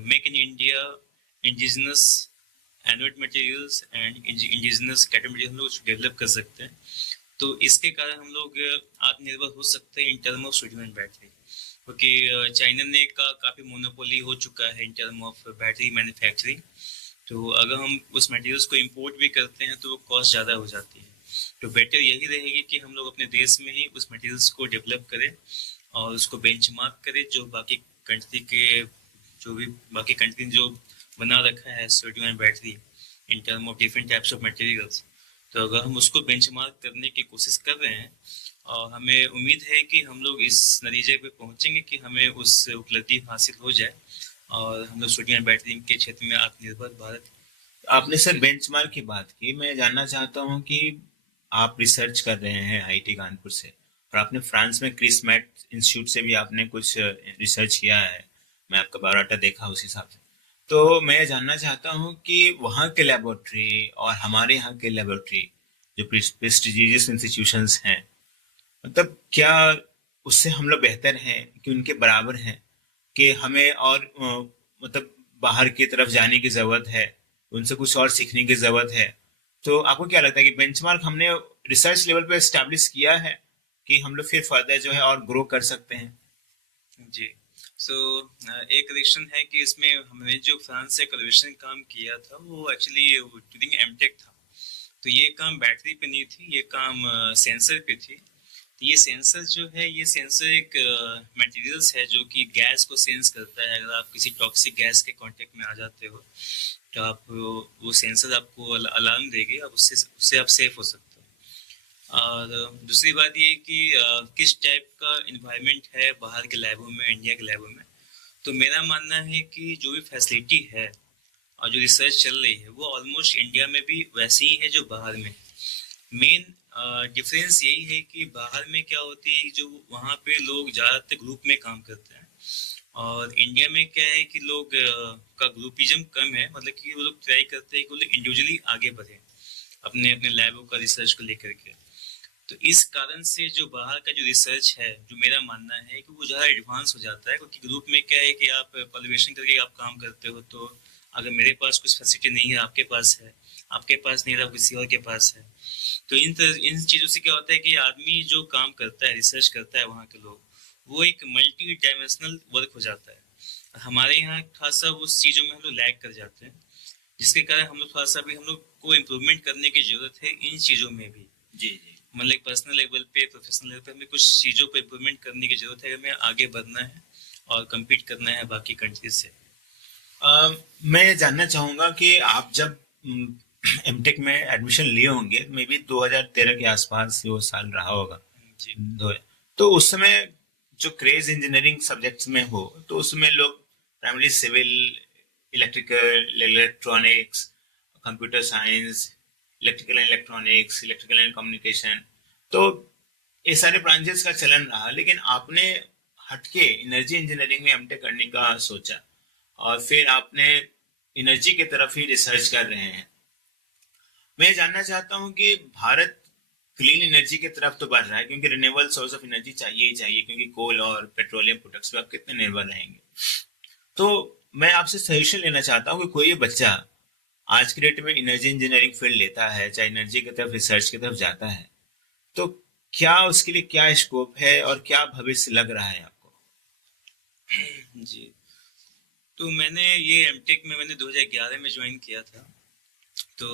make in India indigenous anode materials and indigenous cathode material हम लोग डेवलप कर सकते हैं। तो इसके कारण हम लोग आत्मनिर्भर हो सकते हैं in term of sodium and battery, क्योंकि चाइना ने का काफ़ी मोनोपोली हो चुका है in term of battery manufacturing. तो अगर हम उस मटेरियल्स को इंपोर्ट भी करते हैं तो वो कॉस्ट ज़्यादा हो जाती है। तो बेटर यही रहेगी कि हम लोग अपने देश में ही उस मटेरियल्स को डेवलप करें और उसको बेंचमार्क करें, जो बाकी कंट्री के जो भी बाकी कंट्री ने जो बना रखा है sodium and battery in term of different types of materials. तो अगर हम उसको बेंचमार्क करने की कोशिश कर रहे हैं और हमें उम्मीद है कि हम लोग इस नतीजे पे पहुंचेंगे कि हमें उस उपलब्धि हासिल हो जाए और हम लोग सोडियम एंड बैटरी के क्षेत्र में आत्मनिर्भर भारत। आपने सर बेंचमार्क की बात की, मैं जानना चाहता हूँ कि आप रिसर्च कर रहे हैं आईआईटी कानपुर से, और आपने फ्रांस में क्रिस मैट इंस्टीट्यूट से भी आपने कुछ रिसर्च किया है। मैं आपका बायोडाटा देखा उस हिसाब से। तो मैं ये जानना चाहता हूँ कि वहाँ के लेबोरेटरी और हमारे यहाँ के लेबोरेटरी जो प्रेस्टिजियस इंस्टीट्यूशंस हैं, मतलब क्या उससे हम लोग बेहतर हैं कि उनके बराबर हैं, कि हमें और मतलब बाहर की तरफ जाने की ज़रूरत है, उनसे कुछ और सीखने की ज़रूरत है? तो आपको क्या लगता है कि बेंचमार्क हमने रिसर्च लेवल पे एस्टैब्लिश किया है कि हम लोग फिर फर्दर जो है और ग्रो कर सकते हैं? जी। सो एक करेक्शन है कि इसमें हमने जो फ्रांस से कोलैबोरेशन काम किया था वो एक्चुअली ड्यूरिंग एमटेक था। तो ये काम बैटरी पे नहीं थी, ये काम सेंसर पे थी। तो ये सेंसर जो है, ये सेंसर एक मटेरियल्स है जो कि गैस को सेंस करता है। अगर आप किसी टॉक्सिक गैस के कांटेक्ट में आ जाते हो तो आप वो सेंसर आपको अलार्म देगी, आप उससे आप सेफ हो सकते हो। और दूसरी बात ये कि किस टाइप का इन्वायरमेंट है बाहर के लैबों में, इंडिया के लैबों में। तो मेरा मानना है कि जो भी फैसिलिटी है और जो रिसर्च चल रही है वो ऑलमोस्ट इंडिया में भी वैसी ही है जो बाहर में। मेन डिफरेंस यही है कि बाहर में क्या होती है, जो वहाँ पे लोग ज़्यादातर ग्रुप में काम करते हैं और इंडिया में क्या है कि लोग का ग्रुपिज्म कम है। मतलब कि वो लोग ट्राई करते हैं कि वो लोग इंडिविजुअली आगे बढ़े अपने अपने लैबों का रिसर्च को लेकर के। तो इस कारण से जो बाहर का जो रिसर्च है, जो मेरा मानना है कि वो ज़्यादा एडवांस हो जाता है, क्योंकि ग्रुप में क्या है कि आप कोलैबोरेशन करके आप काम करते हो। तो अगर मेरे पास कुछ फैसिलिटी नहीं है, आपके पास है, आपके पास नहीं रहा किसी और के पास है। तो इन चीज़ों से क्या होता है कि आदमी जो काम करता है, रिसर्च करता है वहाँ के लोग, वो एक मल्टी डायमेंशनल वर्क हो जाता है। हमारे यहाँ थोड़ा सा उस चीज़ों में हम लोग लैग कर जाते हैं, जिसके कारण हम लोग थोड़ा सा भी हम लोग को इम्प्रूवमेंट करने की ज़रूरत है इन चीज़ों में भी। जी जी। मतलब पर्सनल लेवल पे, प्रोफेशनल लेवल पे हमें कुछ चीज़ों पे इम्प्रूवमेंट करने की ज़रूरत है, हमें आगे बढ़ना है और कम्पीट करना है बाकी कंट्रीज से। मैं जानना चाहूँगा कि आप जब एमटेक में एडमिशन लिए होंगे, मे बी 2013 के आसपास वो साल रहा होगा। जी दो, तो उस समय जो क्रेज इंजीनियरिंग सब्जेक्ट्स में हो, तो उसमें लोग primary civil, electrical, electronics, computer science, electrical and electronics, electrical and communication, तो ये सारे ब्रांचेस का चलन रहा। लेकिन आपने हटके एनर्जी इंजीनियरिंग में एमटेक करने का सोचा और फिर आपने एनर्जी की तरफ ही रिसर्च कर रहे हैं। मैं जानना चाहता हूं कि भारत क्लीन एनर्जी की तरफ तो बढ़ रहा है, क्योंकि रिन्यूएबल सोर्स ऑफ एनर्जी चाहिए ही चाहिए, क्योंकि कोल और पेट्रोलियम प्रोडक्ट्स पे आप कितने निर्भर रहेंगे। तो मैं आपसे सजेशन लेना चाहता हूँ कि कोई बच्चा आज के डेट में एनर्जी इंजीनियरिंग फील्ड लेता है, चाहे एनर्जी की तरफ, रिसर्च की तरफ जाता है, तो क्या उसके लिए क्या स्कोप है और क्या भविष्य लग रहा है आपको? जी। तो मैंने ये एमटेक में मैंने 2011 में ज्वाइन किया था। तो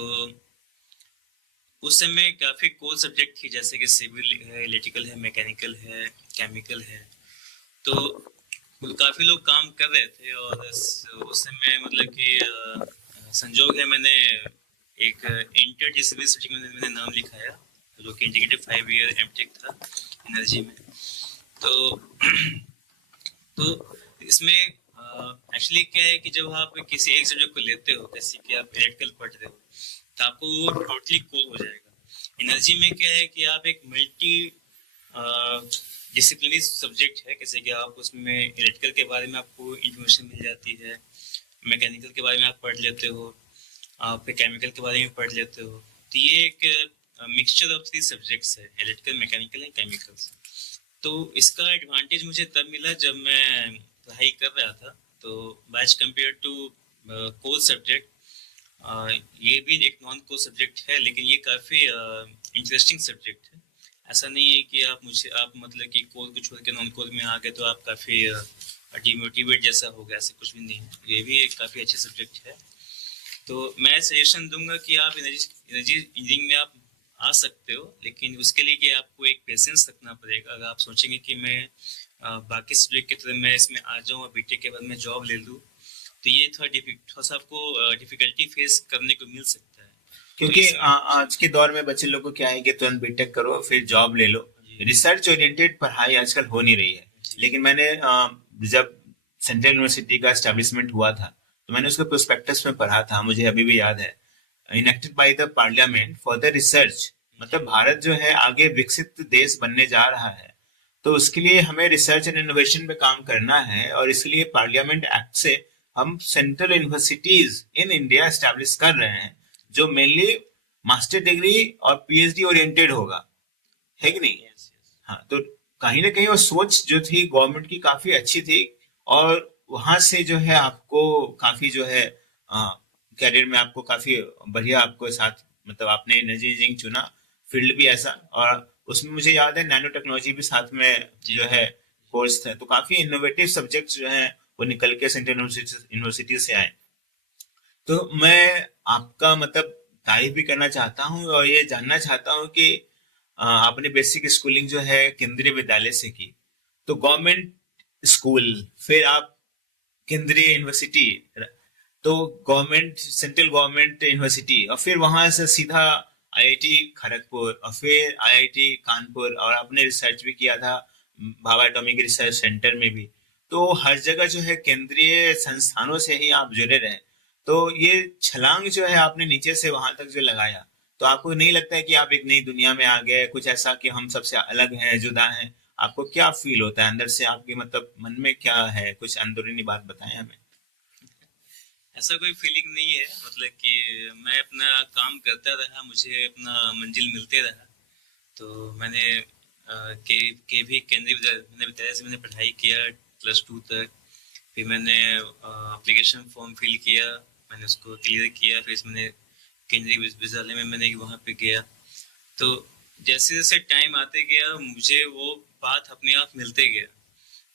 उस समय काफ़ी कोर सब्जेक्ट थी, जैसे कि सिविल है, इलेक्ट्रिकल है, मैकेनिकल है, केमिकल है। तो काफ़ी लोग काम कर रहे थे और उस समय मतलब कि संजोग है मैंने एक इंटर डिसिप्लिनरी सब्जेक्ट में मैंने नाम लिखाया, जो कि इंटीग्रेटेड 5 ईयर एमटेक था एनर्जी में। तो तो इसमें एक्चुअली क्या है कि जब आप किसी एक सब्जेक्ट को लेते हो, जैसे कि आप इलेक्ट्रिकल पढ़ रहे हो, तो आपको वो टोटली कोर हो जाएगा। एनर्जी में क्या है कि आप एक मल्टी डिसिप्लिनरी सब्जेक्ट है, जैसे कि आप उसमें इलेक्ट्रिकल के बारे में आपको इंफॉर्मेशन मिल जाती है, मैकेनिकल के बारे में आप पढ़ लेते हो, आप केमिकल के बारे में पढ़ लेते हो। तो ये एक मिक्सचर ऑफ 3 सब्जेक्ट्स है, इलेक्ट्रिकल, मैकेनिकल एंड केमिकल्स। तो इसका एडवांटेज मुझे तब मिला जब मैं पढ़ाई कर रहा था। तो batch compare to core subject, ये भी एक नॉन कोर सब्जेक्ट है, लेकिन ये काफ़ी इंटरेस्टिंग सब्जेक्ट है। ऐसा नहीं है कि आप मतलब कि कोर को छोड़ के नॉन कोर में आ गए तो आप काफ़ी डिमोटिवेट जैसा हो गया, ऐसा कुछ भी नहीं है। ये भी एक काफ़ी अच्छे सब्जेक्ट है। तो मैं सजेशन दूंगा कि आप एनर्जी इंजीनियरिंग में आप आ सकते हो, लेकिन उसके लिए कि आपको एक पेशेंस रखना पड़ेगा। अगर आप सोचेंगे कि मैं बाकी सब्जेक्ट की तरह मैं इसमें आ जाऊँ और बीटेक के बाद मैं जॉब ले लूँ, तो ये थोड़ा सा आपको डिफिकल्टी फेस करने को मिल सकता है। तो क्योंकि इसमें आज के दौर में बच्चे लोगों को क्या है कि तुरंत बीटेक करो फिर जॉब ले लो। जी रिसर्च ओरिएंटेड पढ़ाई आजकल हो नहीं रही है। जी लेकिन मैंने जब सेंट्रल यूनिवर्सिटी का एस्टेब्लिशमेंट हुआ था तो मैंने उसके प्रोस्पेक्टस में पढ़ा था, मुझे अभी भी याद है, enacted by the parliament for the research. मतलब भारत जो है आगे विकसित देश बनने जा रहा है, तो उसके लिए हमें रिसर्च एंड इनोवेशन पे काम करना है, और इसलिए पार्लियामेंट एक्ट से हम central universities in India establish कर रहे हैं, जो मेनली मास्टर डिग्री और पीएचडी ओरिएंटेड होगा, है कि नहीं? यस यस हाँ, तो कहीं ना कहीं वो सोच जो थी गवर्नमेंट की काफी अच्छी थी, और वहां से जो है आपको काफी जो है कैरियर में आपको काफी बढ़िया आपको साथ, मतलब आपने एनर्जी इंजीनियरिंग चुना, फील्ड भी ऐसा, और उसमें मुझे याद है नैनो टेक्नोलॉजी भी साथ में जी जो है कोर्स था, तो काफी इनोवेटिव सब्जेक्ट्स जो है वो निकल के सेंट्रल यूनिवर्सिटी से आए। तो मैं आपका मतलब तारीफ भी करना चाहता हूँ और ये जानना चाहता हूँ कि आपने बेसिक स्कूलिंग जो है केंद्रीय विद्यालय से की, तो गवर्नमेंट स्कूल, फिर आप केंद्रीय यूनिवर्सिटी, तो गवर्नमेंट सेंट्रल गवर्नमेंट यूनिवर्सिटी, और फिर वहां से सीधा आईआईटी खड़गपुर, और फिर आईआईटी कानपुर, और आपने रिसर्च भी किया था भाभा एटॉमिक रिसर्च सेंटर में भी। तो हर जगह जो है केंद्रीय संस्थानों से ही आप जुड़े रहे। तो ये छलांग जो है आपने नीचे से वहां तक जो लगाया, तो आपको नहीं लगता है कि आप एक नई दुनिया में आ गए, कुछ ऐसा कि हम सबसे अलग हैं, जुदा हैं? आपको क्या फील होता है अंदर से, आपके मतलब मन में क्या है? कुछ अंदरूनी बात बताएं हमें। ऐसा कोई फीलिंग नहीं है। मतलब कि मैं अपना काम करता रहा, मुझे अपना मंजिल मिलते रहा। तो मैंने के भी केंद्रीय विद्यालय से मैंने पढ़ाई किया +2 तक। फिर मैंने एप्लीकेशन फॉर्म फिल किया, मैंने उसको क्लियर किया। फिर मैंने केंद्रीय विद्यालय में मैंने वहाँ पे गया। तो जैसे जैसे टाइम आते गया मुझे वो बात अपने आप मिलते गया।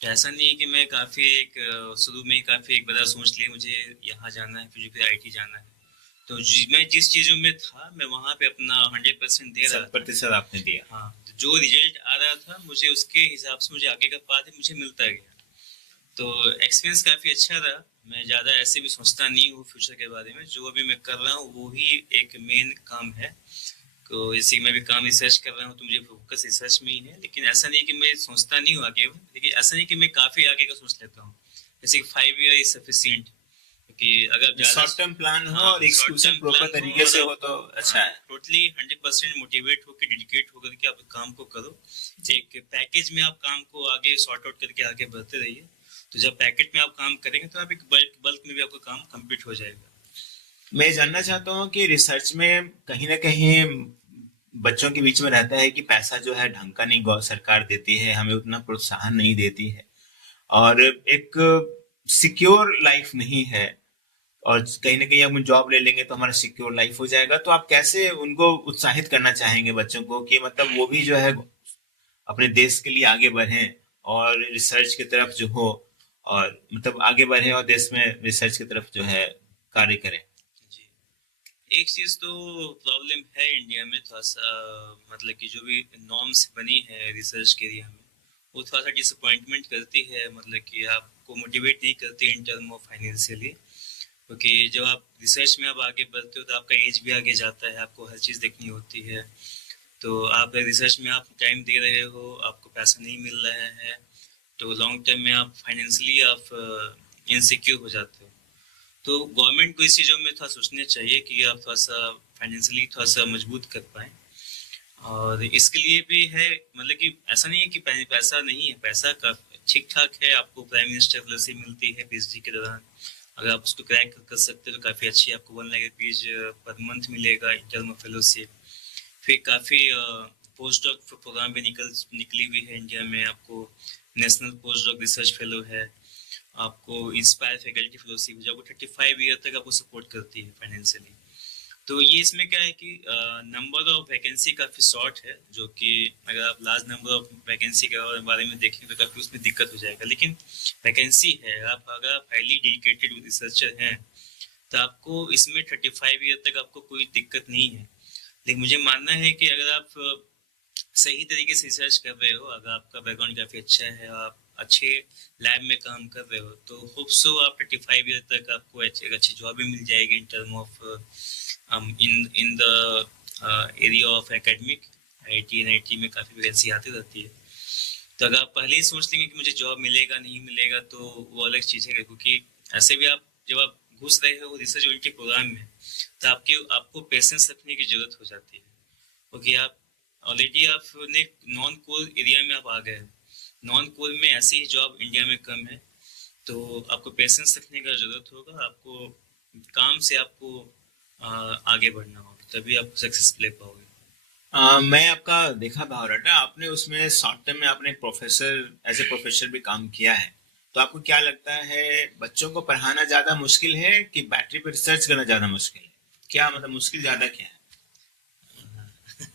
तो ऐसा नहीं है कि मैं काफ़ी एक शुरू में ही काफ़ी एक बड़ा सोच लिया मुझे यहाँ जाना है, फिर आईटी जाना है। तो मैं जिस चीज़ों में था मैं वहाँ पे अपना 100% दे रहा शत था। प्रतिशत आपने दिया। हाँ, तो जो रिजल्ट आ रहा था मुझे उसके हिसाब से मुझे आगे का पाथ मुझे मिलता गया। तो एक्सपीरियंस काफ़ी अच्छा रहा। मैं ज़्यादा ऐसे भी सोचता नहीं हूँ फ्यूचर के बारे में। जो अभी मैं कर रहा हूँ वो ही एक मेन काम है। तो जैसे कि मैं भी काम रिसर्च कर रहा हूँ तो मुझे फोकस रिसर्च में ही है। लेकिन ऐसा नहीं कि मैं सोचता नहीं हूँ आगे, लेकिन ऐसा नहीं कि मैं काफ़ी आगे का सोच लेता हूँ। जैसे कि 5 ईयर इज सफिशिएंट, क्योंकि अगर ज़्यादा शॉर्ट टर्म प्लान हो हाँ और short execution term proper plan हो तरीके और से हो आप तो हाँ अच्छा है। टोटली 100% मोटिवेट होकर डेडिकेट होकर के आप काम को करो। एक पैकेज में आप काम को आगे सॉर्ट आउट करके आगे बढ़ते रहिए। तो जब पैकेट में आप काम करेंगे तो आप एक बल्क बल्क में भी आपका काम कंप्लीट हो जाएगा। मैं जानना चाहता हूँ कि रिसर्च में कहीं ना कहीं बच्चों के बीच में रहता है कि पैसा जो है ढंग का नहीं सरकार देती है, हमें उतना प्रोत्साहन नहीं देती है, और एक सिक्योर लाइफ नहीं है, और कहीं ना कहीं हम जॉब ले लेंगे तो हमारा सिक्योर लाइफ हो जाएगा। तो आप कैसे उनको उत्साहित करना चाहेंगे बच्चों को कि मतलब वो भी जो है अपने देश के लिए आगे बढ़ें और रिसर्च की तरफ जो हो, और मतलब आगे बढ़े और देश में रिसर्च की तरफ जो है कार्य करें। जी, एक चीज़ तो प्रॉब्लम है इंडिया में थोड़ा सा। मतलब कि जो भी नॉर्म्स बनी है रिसर्च के एरिया में वो थोड़ा सा डिसअपॉइंटमेंट करती है। मतलब कि आपको मोटिवेट नहीं करती इन टर्म ऑफ फाइनेंशियली। क्योंकि जब आप रिसर्च में आप आगे बढ़ते हो तो आपका एज भी आगे जाता है, आपको हर चीज़ देखनी होती है। तो आप रिसर्च में आप टाइम दे रहे हो, आपको पैसा नहीं मिल रहा है, तो लॉन्ग टर्म में आप फाइनेंशियली आप इनसिक्योर हो जाते हो। तो गवर्नमेंट को इस चीज़ों में थोड़ा सोचना चाहिए कि आप थोड़ा सा फाइनेंशियली थोड़ा सा मजबूत कर पाएँ। और इसके लिए भी है, मतलब कि ऐसा नहीं है कि पैसा नहीं है, पैसा का ठीक ठाक है। आपको प्राइम मिनिस्टर फेलोशिप मिलती है पीएचडी के दौरान। अगर आप उसको क्रैक कर सकते हो तो काफ़ी अच्छी आपको 1 लाख रुपीज पर मंथ मिलेगा इन टर्म ऑफ फेलोशिप। फिर काफ़ी पोस्ट डॉक प्रोग्राम भी निकली हुई है इंडिया में। आपको national post doc research fellow है। आपको इंस्पायर फैकल्टी फेलोशिप जो आपको 35 ईयर तक आपको सपोर्ट करती है फाइनेंशियली। तो ये इसमें क्या है कि नंबर ऑफ वैकेंसी काफ़ी शॉर्ट है, जो कि अगर आप लार्ज नंबर ऑफ वैकेंसी के बारे में देखें तो काफ़ी उसमें दिक्कत हो जाएगा। लेकिन वैकेंसी है, आप अगर आप हाईली डेडिकेटेड रिसर्चर हैं तो आपको इसमें 35 ईयर तक आपको कोई दिक्कत नहीं है। लेकिन मुझे मानना है कि अगर आप सही तरीके से रिसर्च कर रहे हो, अगर आपका बैकग्राउंड काफ़ी अच्छा है, आप अच्छे लैब में काम कर रहे हो, तो होप सो आप 35 ईयर तक आपको अच्छी जॉब भी मिल जाएगी in term of in the area of academic. IIT NIT में काफ़ी वैकेंसी आती रहती है। तो अगर आप पहले ही सोच लेंगे कि मुझे जॉब मिलेगा नहीं मिलेगा, तो वो अलग चीज़ है, क्योंकि ऐसे भी आप जब आप घुस रहे हो रिसर्च के प्रोग्राम में, तो आपको पेशेंस रखने की जरूरत हो जाती है, क्योंकि आप ऑलरेडी आपने नॉन कोर एरिया में आप आ गए हैं। नॉन कोर में ऐसी ही जॉब इंडिया में कम है, तो आपको पेशेंस रखने का ज़रूरत होगा। आपको काम से आपको आगे बढ़ना होगा, तभी आप सक्सेस ले पाओगे। मैं आपका देखा बायोडाटा, आपने उसमें शॉर्ट टर्म में आपने प्रोफेसर एज ए प्रोफेसर भी काम किया है। तो आपको क्या लगता है, बच्चों को पढ़ाना ज्यादा मुश्किल है कि बैटरी पर रिसर्च करना ज्यादा मुश्किल है? क्या मतलब मुश्किल ज्यादा क्या है?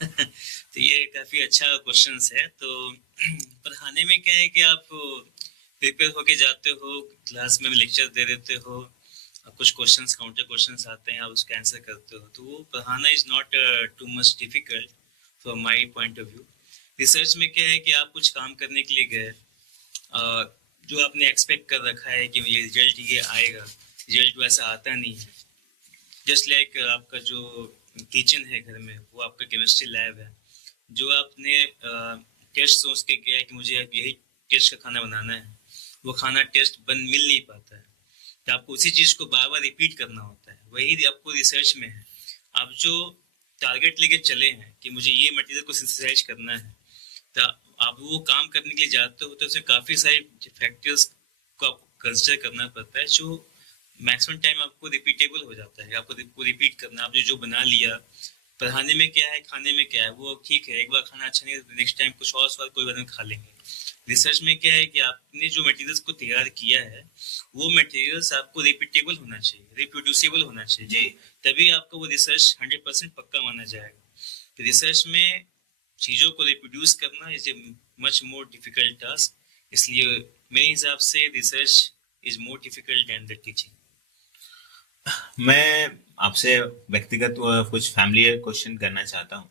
तो ये काफ़ी अच्छा क्वेश्चन है। तो पढ़ाने में क्या है कि आप प्रिपेयर होके जाते हो, क्लास में लेक्चर दे देते हो, कुछ क्वेश्चंस काउंटर क्वेश्चंस आते हैं, आप उसका आंसर करते हो, तो वो पढ़ाना is not too much difficult from my point of view. Research में क्या है कि आप कुछ काम करने के लिए गए, जो आपने एक्सपेक्ट कर रखा है कि ये रिजल्ट ये आएगा, रिजल्ट वैसा आता नहीं है। जस्ट लाइक आपका जो किचन है घर में, वो आपका केमिस्ट्री लैब है। जो आपने टेस्ट सोच के गया कि मुझे अब यही टेस्ट का खाना बनाना है, वो खाना टेस्ट बन मिल नहीं पाता है, तो आपको उसी चीज़ को बार बार रिपीट करना होता है। वही आपको रिसर्च में है। आप जो टारगेट लेके चले हैं कि मुझे ये मटेरियल को सिंथेसाइज करना है, तो आप वो काम करने के लिए जाते हो, तो उसमें काफ़ी सारे फैक्टर्स को आपको कंसिडर करना पड़ता है, जो मैक्सिमम टाइम आपको रिपीटेबल हो जाता है। आपको रिपीट करना, आपने जो बना लिया, पढ़ाने में क्या है खाने में क्या है, वो ठीक है, एक बार खाना अच्छा नहीं है, नेक्स्ट टाइम कुछ और स्वाद कोई बार खा लेंगे। रिसर्च में क्या है कि आपने जो मटेरियल्स को तैयार किया है, वो मटेरियल्स आपको रिपीटेबल होना चाहिए, रिप्रोड्यूसिबल होना चाहिए जी। तभी आपको वो रिसर्च 100% पक्का माना जाएगा। तो रिसर्च में चीज़ों को रिप्रोड्यूस करना is a much more difficult task, इसलिए मेरे हिसाब से research is more difficult than the teaching. मैं आपसे व्यक्तिगत कुछ फैमिली क्वेश्चन करना चाहता हूँ।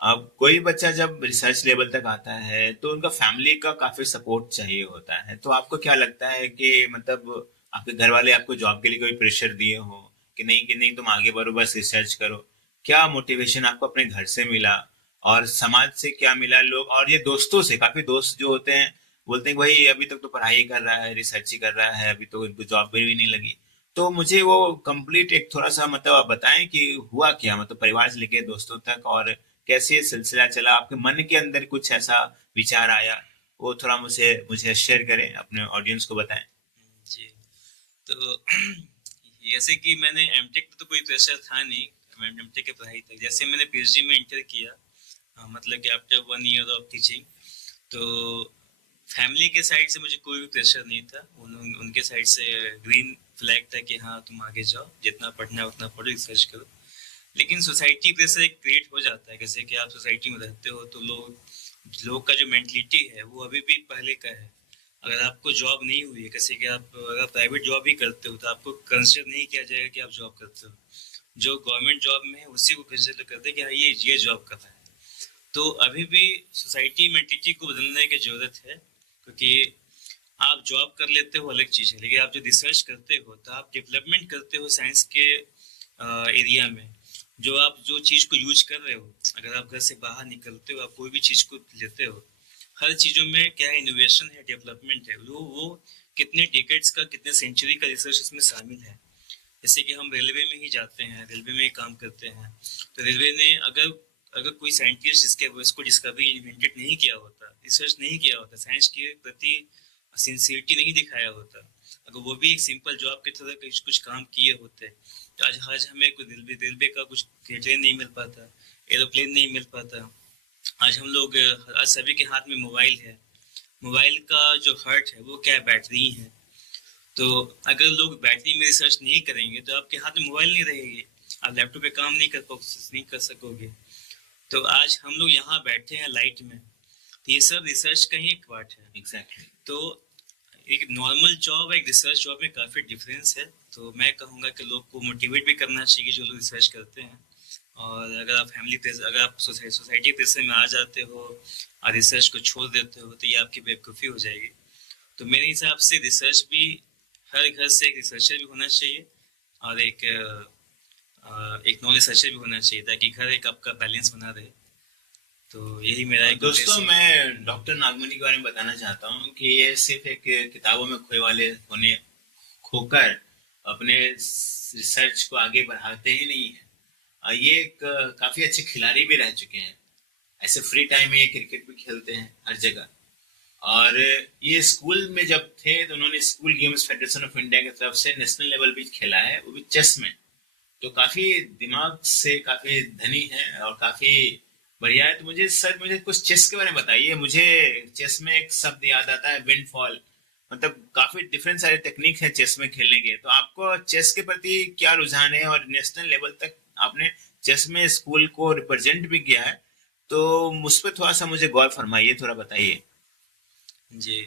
अब कोई बच्चा जब रिसर्च लेवल तक आता है तो उनका फैमिली का काफी सपोर्ट चाहिए होता है। तो आपको क्या लगता है कि मतलब आपके घर वाले आपको जॉब के लिए कोई प्रेशर दिए हो कि नहीं तुम आगे बढ़ो बस रिसर्च करो? क्या मोटिवेशन आपको अपने घर से मिला और समाज से क्या मिला? लोग और ये दोस्तों से, काफी दोस्त जो होते हैं बोलते हैं कि भाई अभी तक तो पढ़ाई कर रहा है, रिसर्च ही कर रहा है, अभी तो इनको जॉब भी नहीं लगी। तो मुझे वो कंप्लीट एक थोड़ा सा मतलब आप बताएं कि हुआ क्या, मतलब परिवार से लेके दोस्तों तक, और कैसे ये सिलसिला चला, आपके मन के अंदर कुछ ऐसा विचार आया, वो थोड़ा मुझे मुझे शेयर करें, अपने ऑडियंस को बताएं। जी, तो जैसे कि मैंने एमटेक तो कोई प्रेशर था नहीं। मैं एमटेक की पढ़ाई तक, जैसे मैंने पीएचडी में इंटर किया, मतलब कि आफ्टर 1 ईयर ऑफ टीचिंग, तो फैमिली के साइड से मुझे कोई भी प्रेशर नहीं था। उनके साइड से ग्रीन फ्लैग था कि हाँ तुम आगे जाओ, जितना पढ़ना है उतना पढ़ो, रिसर्च करो। लेकिन सोसाइटी प्रेशर एक क्रिएट हो जाता है, जैसे कि आप सोसाइटी में रहते हो, तो लोग का जो मेंटलिटी है वो अभी भी पहले का है। अगर आपको जॉब नहीं हुई है, जैसे कि आप अगर प्राइवेट जॉब भी करते हो, तो आपको कंसिडर नहीं किया जाएगा कि आप जॉब करते हो। जो गवर्नमेंट जॉब में है उसी को कंसिडर करते हैं कि हाँ ये जॉब कर रहा है। तो अभी भी सोसाइटी मेंटलिटी को बदलने की जरूरत है, क्योंकि आप जॉब कर लेते हो अलग चीज़ है, लेकिन आप जो रिसर्च करते हो तो आप डेवलपमेंट करते हो साइंस के एरिया में। जो चीज़ को यूज कर रहे हो, अगर आप घर से बाहर निकलते हो, आप कोई भी चीज़ को लेते हो, हर चीज़ों में क्या है, इनोवेशन है, डेवलपमेंट है। वो कितने डिकेड्स का, कितने सेंचुरी का रिसर्च इसमें शामिल है। जैसे कि हम रेलवे में ही जाते हैं, रेलवे में ही काम करते हैं, तो रेलवे ने अगर अगर कोई साइंटिस्ट इसको डिस्कवरी इन्वेंटेड नहीं किया होता, रिसर्च नहीं किया होता, साइंस के प्रति सिंसियरिटी नहीं दिखाया होता, अगर वो भी एक सिंपल जॉब की तरह कुछ काम किए होते, तो आज हमें कोई रेलवे का कुछ ट्रेन नहीं मिल पाता, एरोप्लेन नहीं मिल पाता। आज हम लोग आज सभी के हाथ में मोबाइल है। मोबाइल का जो हर्ट है वो क्या है, बैटरी है। तो अगर लोग बैटरी में रिसर्च नहीं करेंगे तो आपके हाथ में मोबाइल नहीं रहेगी, आप लैपटॉप पे काम नहीं कर सकोगे। तो आज हम लोग यहाँ बैठे हैं लाइट में, तो ये सब रिसर्च का ही एक पार्ट है। एग्जैक्टली। तो एक नॉर्मल जॉब और एक रिसर्च जॉब में काफ़ी डिफरेंस है। तो मैं कहूँगा कि लोग को मोटिवेट भी करना चाहिए जो लोग रिसर्च करते हैं। और अगर आप अगर आप सोसाइटी प्रेशर में आ जाते हो और रिसर्च को छोड़ देते हो तो ये आपकी बेवकूफ़ी हो जाएगी। तो मेरे हिसाब से रिसर्च भी हर घर से एक रिसर्चर भी होना चाहिए और एक नॉन रिसर्चर भी होना चाहिए, ताकि घर एक आपका बैलेंस बना रहे। तो यही मेरा एक दोस्तों, मैं डॉक्टर नागमणि के बारे में बताना चाहता हूँ कि ये सिर्फ एक किताबों में खोए वाले होने खोकर अपने रिसर्च को आगे बढ़ाते ही नहीं है। ये एक काफी अच्छे खिलाड़ी भी रह चुके हैं। ऐसे फ्री टाइम में ये क्रिकेट भी खेलते हैं हर जगह। और ये स्कूल में जब थे तो उन्होंने school games federation of India की तरफ से नेशनल लेवल भी खेला है, वो भी चेस में। तो काफी दिमाग से काफी धनी है और काफी बढ़िया है। तो मुझे कुछ चेस के बारे में बताइए। मुझे चेस में एक शब्द याद आता है, विंडफॉल। मतलब काफी डिफरेंट सारे टेक्निक है चेस में खेलने के। तो आपको चेस के प्रति क्या रुझान है, और नेशनल लेवल तक आपने चेस में स्कूल को रिप्रेजेंट भी किया है, तो मुझ पर थोड़ा सा मुझे गौर फरमाइए, थोड़ा बताइए। जी।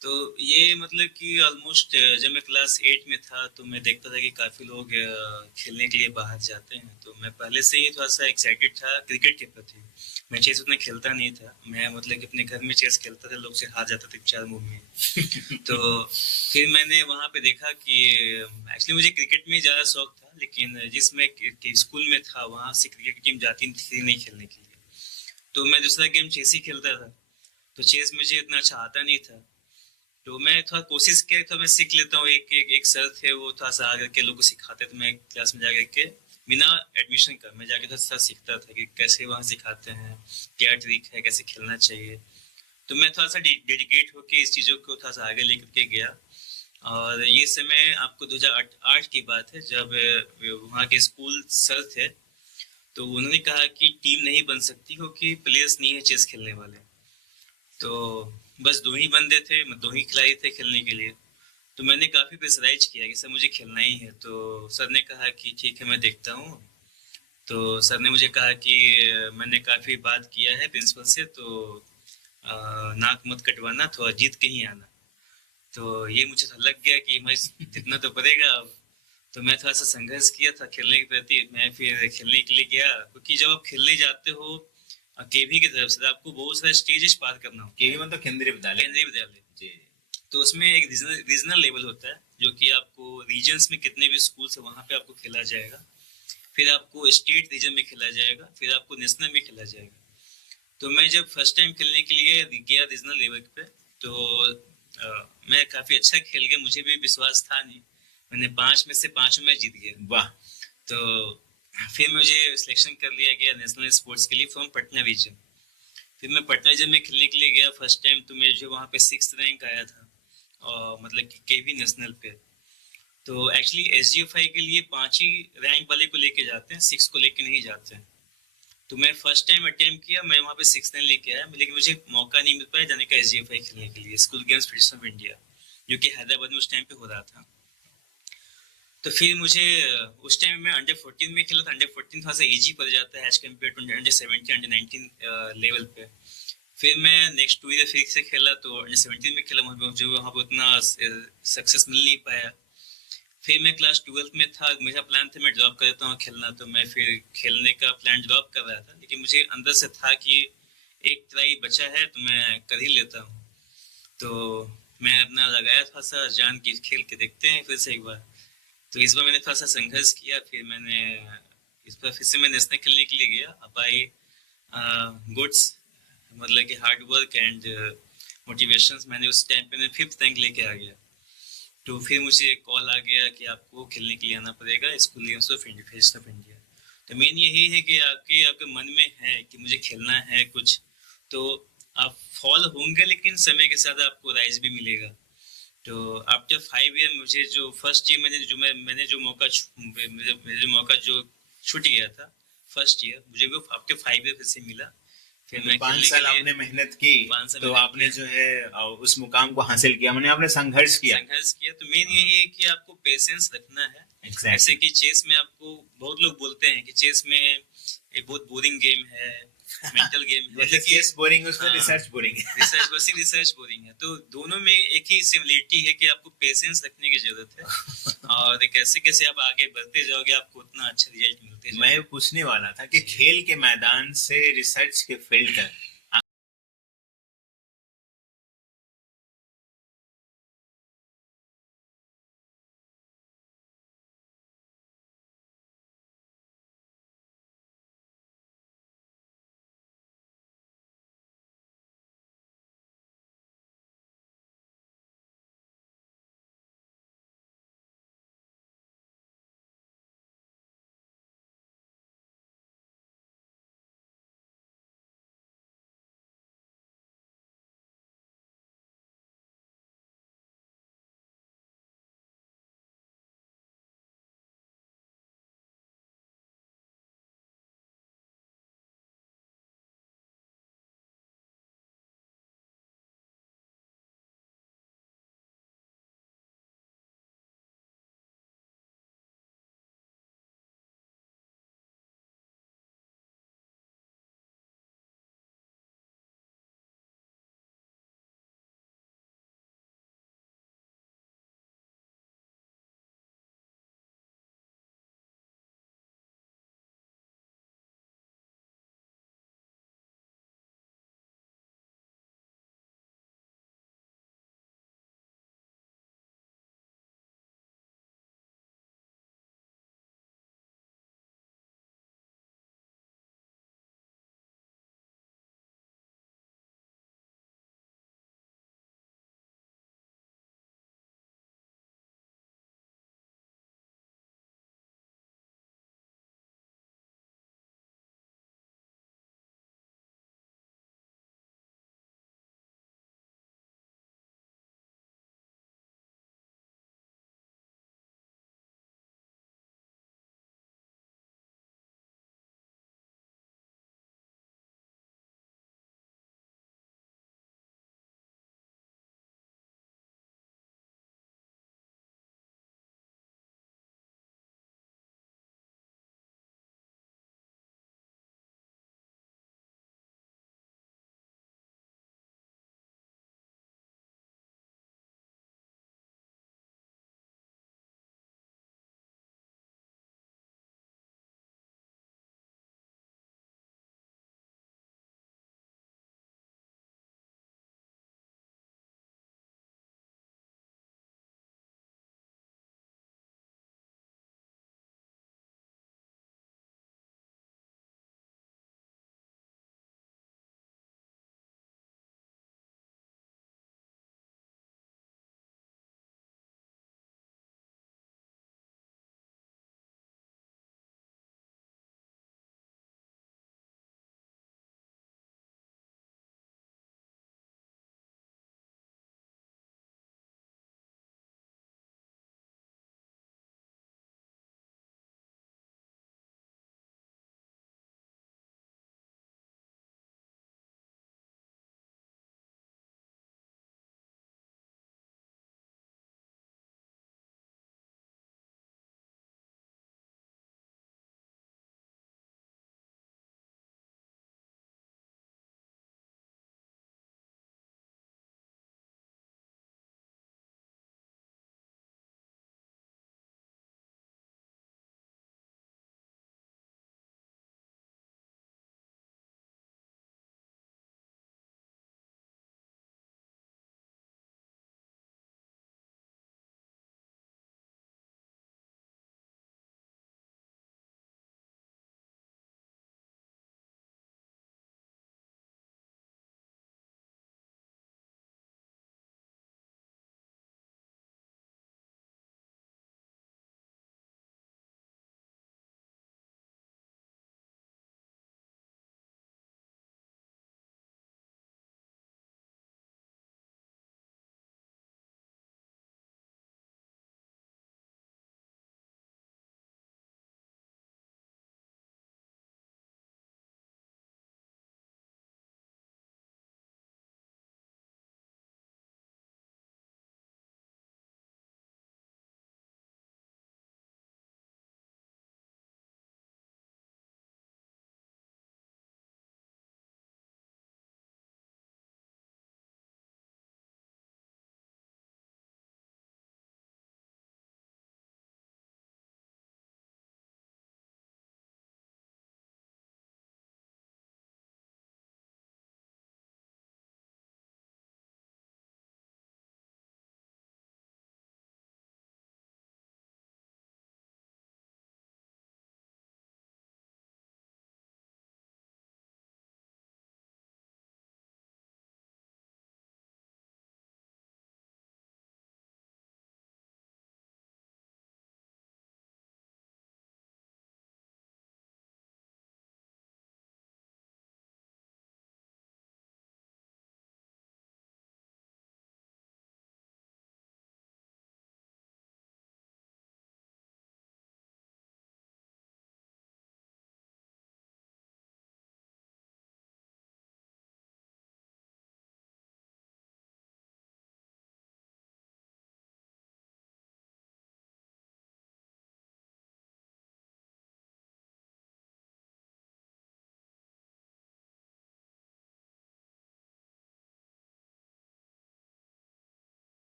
तो ये मतलब कि ऑलमोस्ट जब मैं क्लास 8 में था तो मैं देखता था कि काफ़ी लोग खेलने के लिए बाहर जाते हैं। तो मैं पहले से ही थोड़ा सा एक्साइटेड था क्रिकेट के प्रति। मैं चेस उतना खेलता नहीं था, मैं मतलब कि अपने घर में चेस खेलता था, लोग से हार जाता था 4 मूव में। तो फिर मैंने वहाँ पे देखा कि एक्चुअली मुझे क्रिकेट में ज़्यादा शौक था, लेकिन जिसमें स्कूल में था वहाँ से क्रिकेट की टीम जाती थी नहीं खेलने के लिए। तो मैं दूसरा गेम चेस ही खेलता था। तो चेस मुझे इतना अच्छा आता नहीं था। तो मैं थोड़ा कोशिश किया तो मैं सीख लेता हूँ। एक सर थे, वो थोड़ा सा आकर के लोगों को सिखाते, तो मैं क्लास में जाकर के बिना एडमिशन का मैं जाके थोड़ा सा सीखता था कि कैसे वहाँ सिखाते हैं, क्या ट्रिक है, कैसे खेलना चाहिए। तो मैं थोड़ा सा डेडिकेट होकर इस चीज़ों को थोड़ा सा आगे लेकर के गया। और ये समय आपको 2008 की बात है, जब वहाँ के स्कूल सर थे, तो उन्होंने कहा कि टीम नहीं बन सकती क्योंकि प्लेयर्स नहीं है चेस खेलने वाले। तो बस 2 ही बंदे थे, 2 ही खिलाड़ी थे खेलने के लिए। तो मैंने काफ़ी प्रेशराइज किया कि सर मुझे खेलना ही है। तो सर ने कहा कि ठीक है मैं देखता हूँ। तो सर ने मुझे कहा कि मैंने काफ़ी बात किया है प्रिंसिपल से, तो नाक मत कटवाना, थोड़ा जीत के ही आना। तो ये मुझे थोड़ा लग गया कि मैं जितना तो पड़ेगा अब। तो मैं थोड़ा सा संघर्ष किया था खेलने के प्रति। मैं फिर खेलने के लिए गया, क्योंकि जब आप खेलने जाते हो केवी की तरफ से, तो आपको बहुत सारे स्टेजेस पार करना होता है। केवी मतलब केंद्रीय विद्यालय। केंद्रीय विद्यालय। जी। तो उसमें एक रीजनल लेवल होता है, जो कि आपको रीजन्स में कितने भी स्कूल है वहाँ पे आपको खेला जाएगा। फिर आपको स्टेट रीजन में खेला जाएगा, फिर आपको नेशनल में खेला जाएगा। तो मैं जब फर्स्ट टाइम खेलने के लिए गया रीजनल लेवल पे, तो मैं काफ़ी अच्छा खेल गया। मुझे भी विश्वास था नहीं, मैंने 5 में से 5 मैच जीत गया। वाह। तो फिर मुझे सिलेक्शन कर लिया गया नेशनल स्पोर्ट्स के लिए फ्रॉम पटना रीजन। फिर मैं पटना रीजन में खेलने के लिए गया फर्स्ट टाइम, तो मेरे जो वहाँ पे 6th रैंक आया था, और मतलब कि केवी नेशनल पे। तो एक्चुअली SGFI के लिए 5 ही रैंक वाले को लेके जाते हैं, 6 को लेके नहीं जाते हैं। तो मैं फर्स्ट टाइम अटेम्प्ट किया, मैं वहाँ पे 6th रैंक लेके आया, लेकिन मुझे मौका नहीं मिल पाया जाने का SGFI खेलने के लिए, school games federation of India, जो कि हैदराबाद में उस टाइम पे हो रहा था। तो फिर मुझे उस टाइम में अंडर 14 में खेला था। अंडर 14 थोड़ा सा ईजी पड़ जाता है as compare to under 17 under 19 level पे। फिर मैं नेक्स्ट 2 ईयर फिर से खेला, तो अंडर 17 में खेला, मुझे वहाँ पर उतना सक्सेस मिल नहीं पाया। फिर मैं क्लास 12th में था, मेरा प्लान था मैं ड्रॉप कर देता हूँ खेलना। तो मैं फिर खेलने का प्लान ड्रॉप कर रहा था, लेकिन मुझे अंदर से था कि एक ट्राई बचा है तो मैं कर ही लेता हूँ। तो मैं अपना लगाया था सा जान की खेल के देखते हैं फिर से एक बार। तो इस बार मैंने थोड़ा सा संघर्ष किया, फिर मैंने इस बार फिर से मैं नेशनल खेलने के लिए गया। अब आई गुड्स, मतलब कि हार्ड वर्क एंड मोटिवेशंस, मैंने उस टाइम पे मैं 5th रैंक लेके आ गया। तो फिर मुझे कॉल आ गया कि आपको खेलने के लिए आना पड़ेगा school games of India, federation of India. तो मेन यही है कि आपके मन में है कि मुझे खेलना है कुछ, तो आप फॉल होंगे, लेकिन समय के साथ आपको राइज भी मिलेगा। तो आफ्टर 5 ईयर मुझे जो फर्स्ट ईयर मैंने जो मौका जो छूट गया था फर्स्ट ईयर, मुझे वो आफ्टर 5 ईयर फिर से मिला फिर मैं 5 खेलने के साल लिए आपने मेहनत की, 5 साल तो मेहनत आपने किया, जो है उस मुकाम को हासिल किया, मैंने आपने संघर्ष किया। संघर्ष किया। तो मेन हाँ, यही है कि आपको पेशेंस रखना है। जैसे एग्जैक्टली। कि चेस में आपको बहुत लोग बोलते हैं कि चेस में एक बहुत बोरिंग गेम है, मेंटल गेम है, जैसे लेकिन चेस बोरिंग है, उसमें हाँ, रिसर्च बोरिंग है। रिसर्च वैसे रिसर्च बोरिंग है। तो दोनों में एक ही सिमिलरिटी है कि आपको पेशेंस रखने की जरूरत है, और कैसे कैसे आप आगे बढ़ते जाओगे आपको उतना अच्छा रिजल्ट मिलते मैं जाएगा। पूछने वाला था कि जी। खेल के मैदान से रिसर्च के फील्ड तक